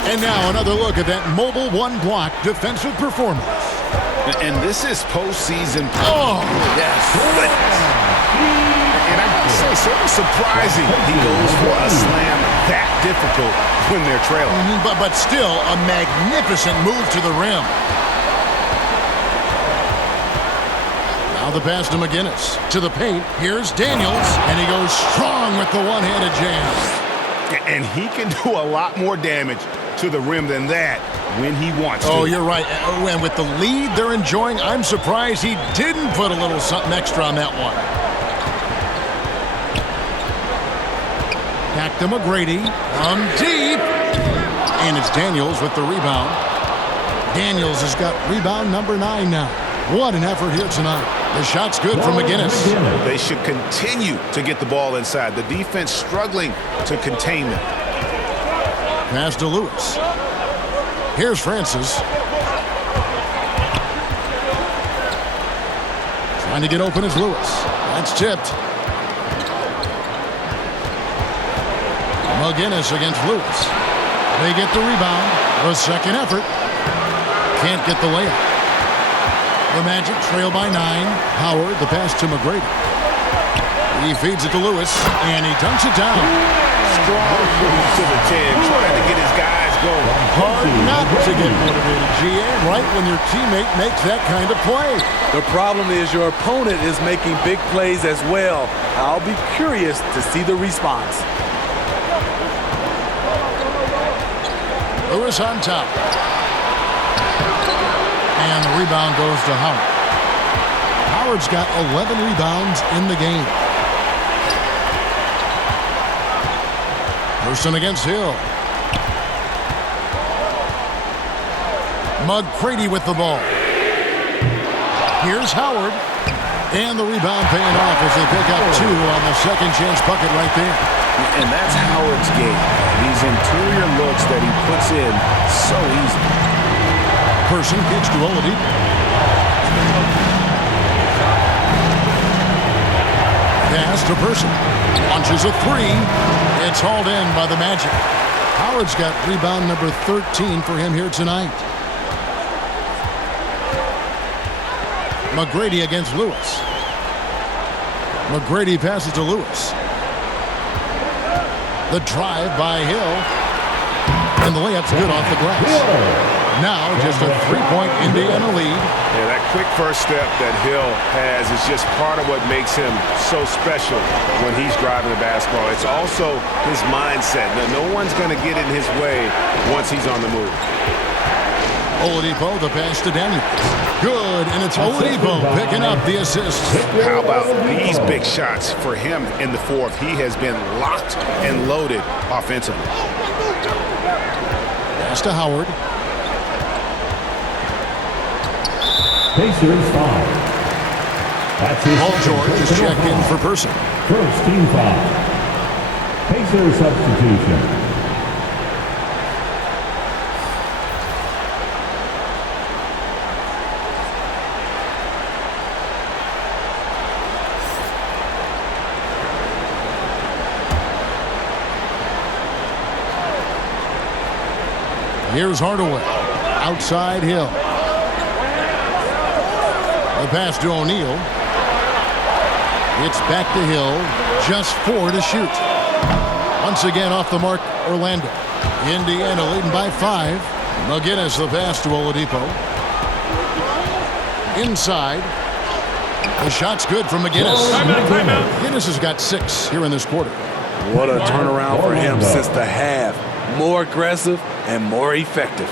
And now another look at that mobile one-block defensive performance. And this is postseason. Oh, yes. And I gotta say, sort of surprising he goes for a slam that difficult when they're trailing. But still a magnificent move to the rim. Now the pass to McGinnis. To the paint. Here's Daniels. And he goes strong with the one-handed jam. And he can do a lot more damage to the rim than that when he wants to. Oh, you're right. And with the lead they're enjoying, I'm surprised he didn't put a little something extra on that one. Back to McGrady from deep. And it's Daniels with the rebound. Daniels has got rebound number 9 now. What an effort here tonight. The shot's good from McGinnis. They should continue to get the ball inside. The defense struggling to contain them. Pass to Lewis. Here's Francis. Trying to get open is Lewis. That's tipped. McGinnis against Lewis. They get the rebound. The second effort. Can't get the layup. The Magic trail by 9. Howard, the pass to McGrady. He feeds it to Lewis, and he dunks it down. Strong move to the 10, trying to get his guys going. Hard not to get motivated, GA, right when your teammate makes that kind of play. The problem is your opponent is making big plays as well. I'll be curious to see the response. Lewis on top. And the rebound goes to Howard. Howard's got 11 rebounds in the game. Person against Hill. McGrady with the ball. Here's Howard. And the rebound paying off as they pick up 2 on the second chance bucket right there. And that's Howard's game. These interior looks that he puts in so easy. Person kicks to Oladipo. Pass to Person. Launches a 3. It's hauled in by the Magic. Howard's got rebound number 13 for him here tonight. McGrady against Lewis. McGrady passes to Lewis. The drive by Hill. And the layup's good off the glass. Now just a 3-point Indiana lead. Yeah, that quick first step that Hill has is just part of what makes him so special when he's driving the basketball. It's also his mindset. Now, no one's going to get in his way once he's on the move. Oladipo, the pass to Daniels. Good, and it's Oladipo picking up the assist. How about these big shots for him in the fourth? He has been locked and loaded offensively. Pass to Howard. Pacers 5. That's his Paul George is checked in for Person. First team foul. Pacers substitution. Here's Hardaway. Outside Hill. The pass to O'Neal. It's back to Hill. Just 4 to shoot. Once again off the mark, Orlando. Indiana leading by 5. McGinnis the pass to Oladipo. Inside. The shot's good from McGinnis. McGinnis has got 6 here in this quarter. What a turnaround for him since the half. More aggressive and more effective.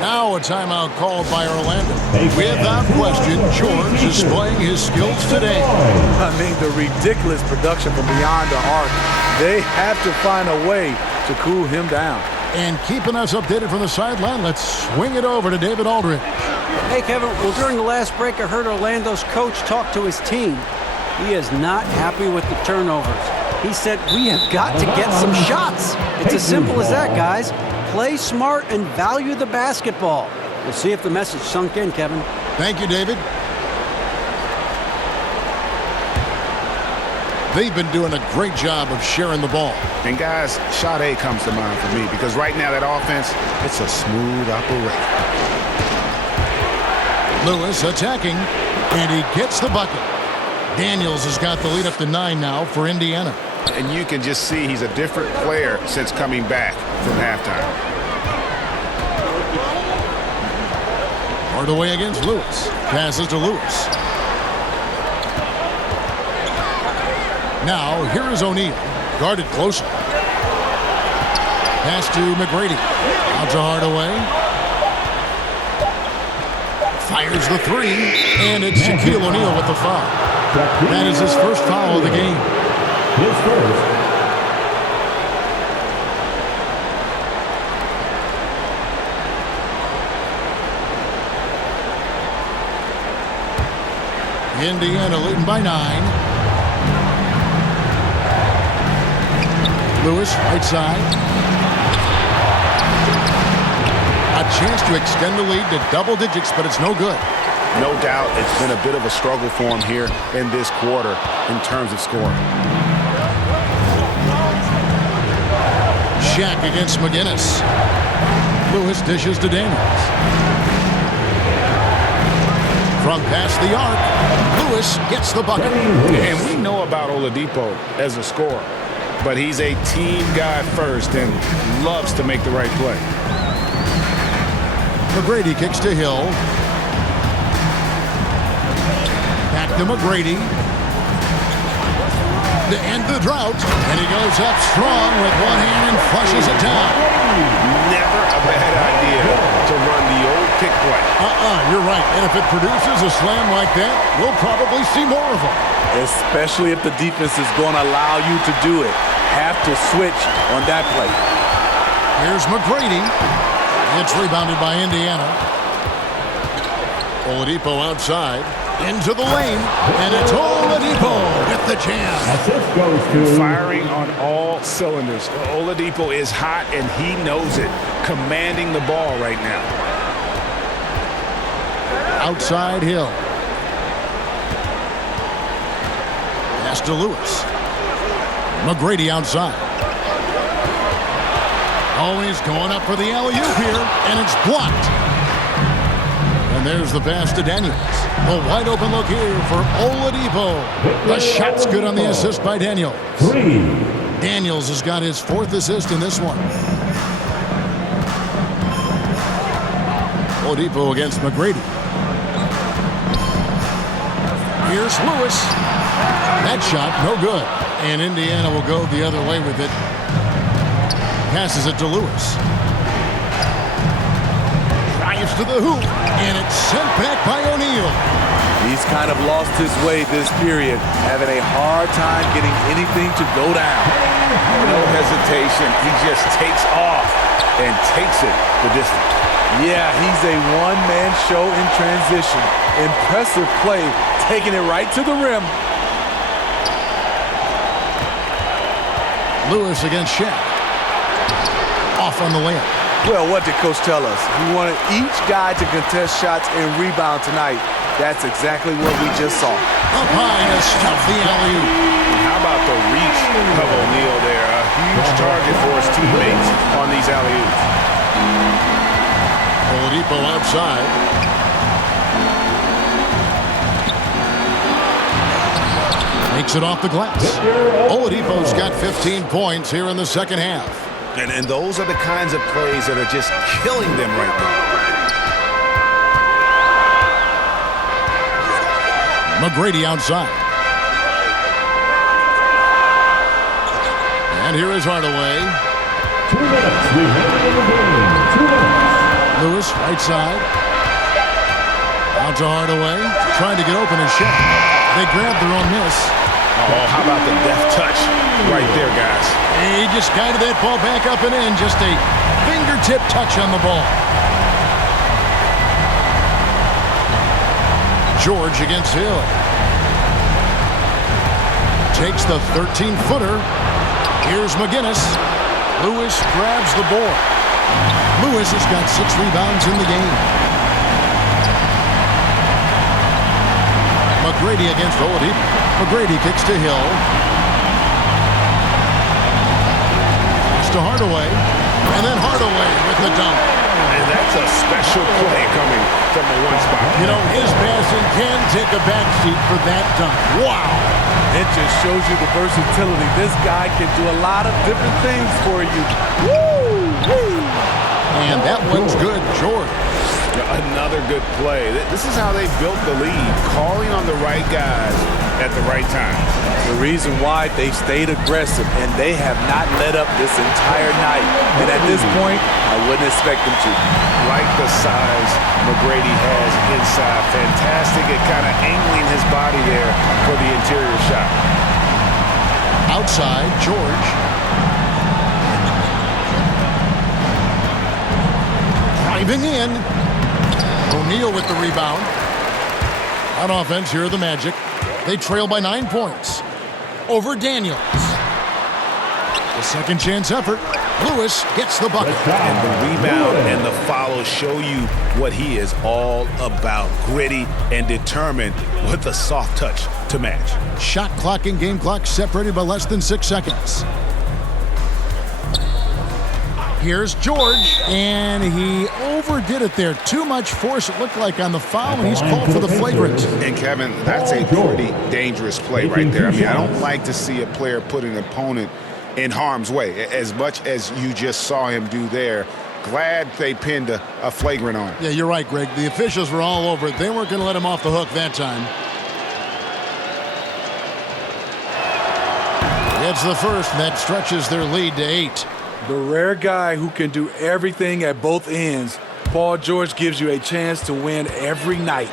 Now a timeout called by Orlando. Without question, George is playing his skills today. I mean, the ridiculous production from beyond the arc. They have to find a way to cool him down. And keeping us updated from the sideline, let's swing it over to David Aldridge. Hey, Kevin, well, during the last break, I heard Orlando's coach talk to his team. He is not happy with the turnovers. He said, we have got to get some shots. It's as simple as that, guys. Play smart and value the basketball. We'll see if the message sunk in, Kevin. Thank you, David. They've been doing a great job of sharing the ball. And guys, shot A comes to mind for me because right now that offense, it's a smooth operation. Lewis attacking, and he gets the bucket. Daniels has got the lead up to 9 now for Indiana. And you can just see he's a different player since coming back from halftime. Hardaway against Lewis. Passes to Lewis. Now, here is O'Neal. Guarded closely. Pass to McGrady. Out to Hardaway. Fires the three. And it's Shaquille O'Neal with the foul. That is his first foul of the game. His first. Indiana leading by 9. Lewis, right side. A chance to extend the lead to double digits, but it's no good. No doubt it's been a bit of a struggle for him here in this quarter in terms of scoring. Shaq against McGinnis. Lewis dishes to Daniels. From past the arc, Lewis gets the bucket. And we know about Oladipo as a scorer, but he's a team guy first and loves to make the right play. McGrady kicks to Hill. Back to McGrady. To end the drought. And he goes up strong with one hand and flushes it down. Never a bad idea to run the old pick play. You're right. And if it produces a slam like that, we'll probably see more of them. Especially if the defense is going to allow you to do it. Have to switch on that play. Here's McGrady. It's rebounded by Indiana. Oladipo outside. Into the lane. And it's Oladipo with the jam. Assist goes to Firing on all cylinders. Oladipo is hot and he knows it. Commanding the ball right now. Outside Hill. Pass to Lewis. McGrady outside. Always going up for the alley-oop here, and it's blocked. And there's the pass to Daniels. A wide open look here for Oladipo. The shot's good on the assist by Daniels. 3. Daniels has got his 4th assist in this one. Oladipo against McGrady. Here's Lewis. That shot, no good. And Indiana will go the other way with it. Passes it to Lewis. Drives to the hoop, and it's sent back by O'Neal. He's kind of lost his way this period, having a hard time getting anything to go down. No hesitation. He just takes off and takes it the distance. Yeah, he's a one-man show in transition. Impressive play, taking it right to the rim. Lewis against Shaq. Off on the layup. Well, what did Coach tell us? He wanted each guy to contest shots and rebound tonight. That's exactly what we just saw. Up high to stuff the alley-oop. How about the reach of O'Neal there? A huge target for his teammates on these alley-oops. Oladipo outside. Makes it off the glass. Oladipo's got 15 points here in the second half. And those are the kinds of plays that are just killing them right now. McGrady outside. And here is Hardaway. 2 minutes remaining in the game. 2 minutes. Lewis, right side. Out to Hardaway. Trying to get open his shot. They grabbed their own miss. Oh, how about the deft touch right there, guys? He just guided that ball back up and in. Just a fingertip touch on the ball. George against Hill. Takes the 13-footer. Here's McGinnis. Lewis grabs the board. Lewis has got 6 rebounds in the game. McGrady against Oladipo. McGrady kicks to Hill. Pass to Hardaway. And then Hardaway with the dunk. And that's a special play coming from the one spot. You know, his passing can take a backseat for that dunk. Wow. It just shows you the versatility. This guy can do a lot of different things for you. Woo! Woo! And that one's good, George. Another good play. This is how they built the lead, calling on the right guys at the right time. The reason why they stayed aggressive, and they have not let up this entire night. And at this point, I wouldn't expect them to. Like the size McGrady has inside. Fantastic at kind of angling his body there for the interior shot. Outside, George. Driving in. O'Neal with the rebound. On offense, here are the Magic. They trail by 9 points over Daniels. The second chance effort. Lewis gets the bucket. And the rebound and the follow show you what he is all about. Gritty and determined with a soft touch to match. Shot clock and game clock separated by less than 6 seconds. Here's George, and he overdid it there. Too much force, it looked like, on the foul, and he's called for the flagrant. And, Kevin, that's a pretty dangerous play right there. I mean, I don't like to see a player put an opponent in harm's way, as much as you just saw him do there. Glad they pinned a flagrant on him. Yeah, you're right, Greg. The officials were all over it. They weren't going to let him off the hook that time. Gets the first, and that stretches their lead to 8. The rare guy who can do everything at both ends. Paul George gives you a chance to win every night.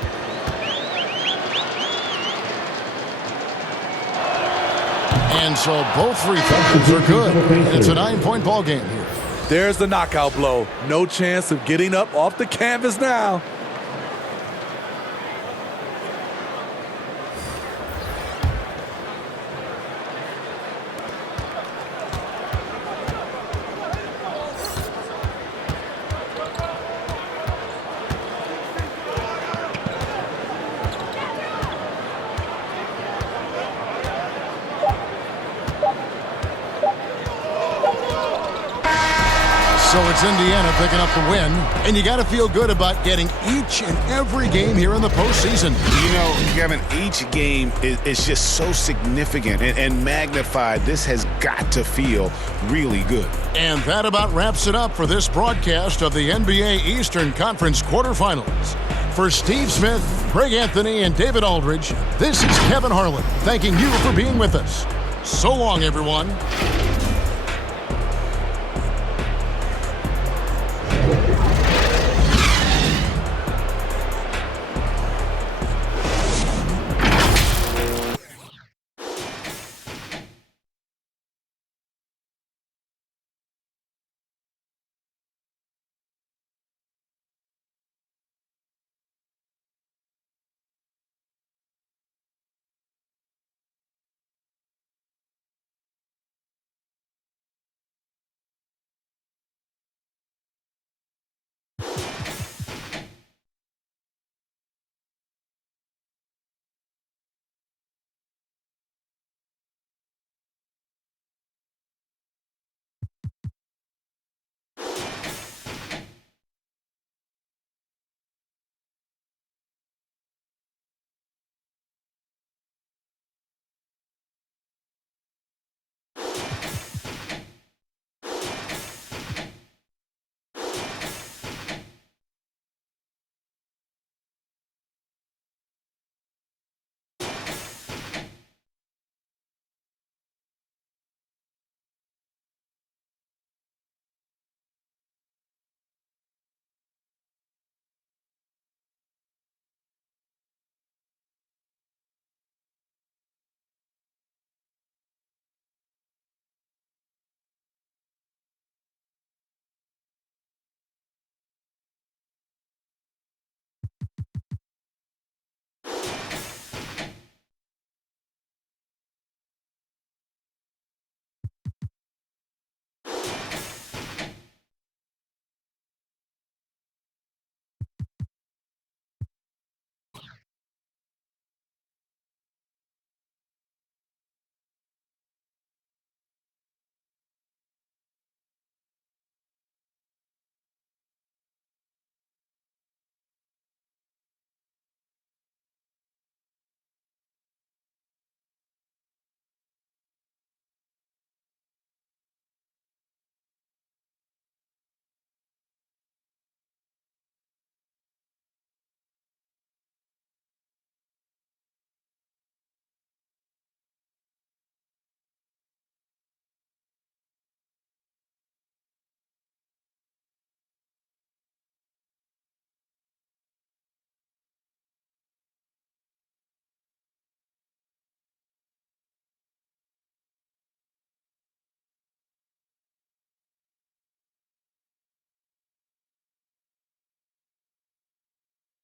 And so both free throws are good. And it's a 9-point ball game here. There's the knockout blow. No chance of getting up off the canvas now. So it's Indiana picking up the win, and you got to feel good about getting each and every game here in the postseason. You know, Kevin, each game is just so significant and magnified. This has got to feel really good. And that about wraps it up for this broadcast of the NBA Eastern Conference quarterfinals. For Steve Smith, Greg Anthony, and David Aldridge, this is Kevin Harlan thanking you for being with us. So long, everyone.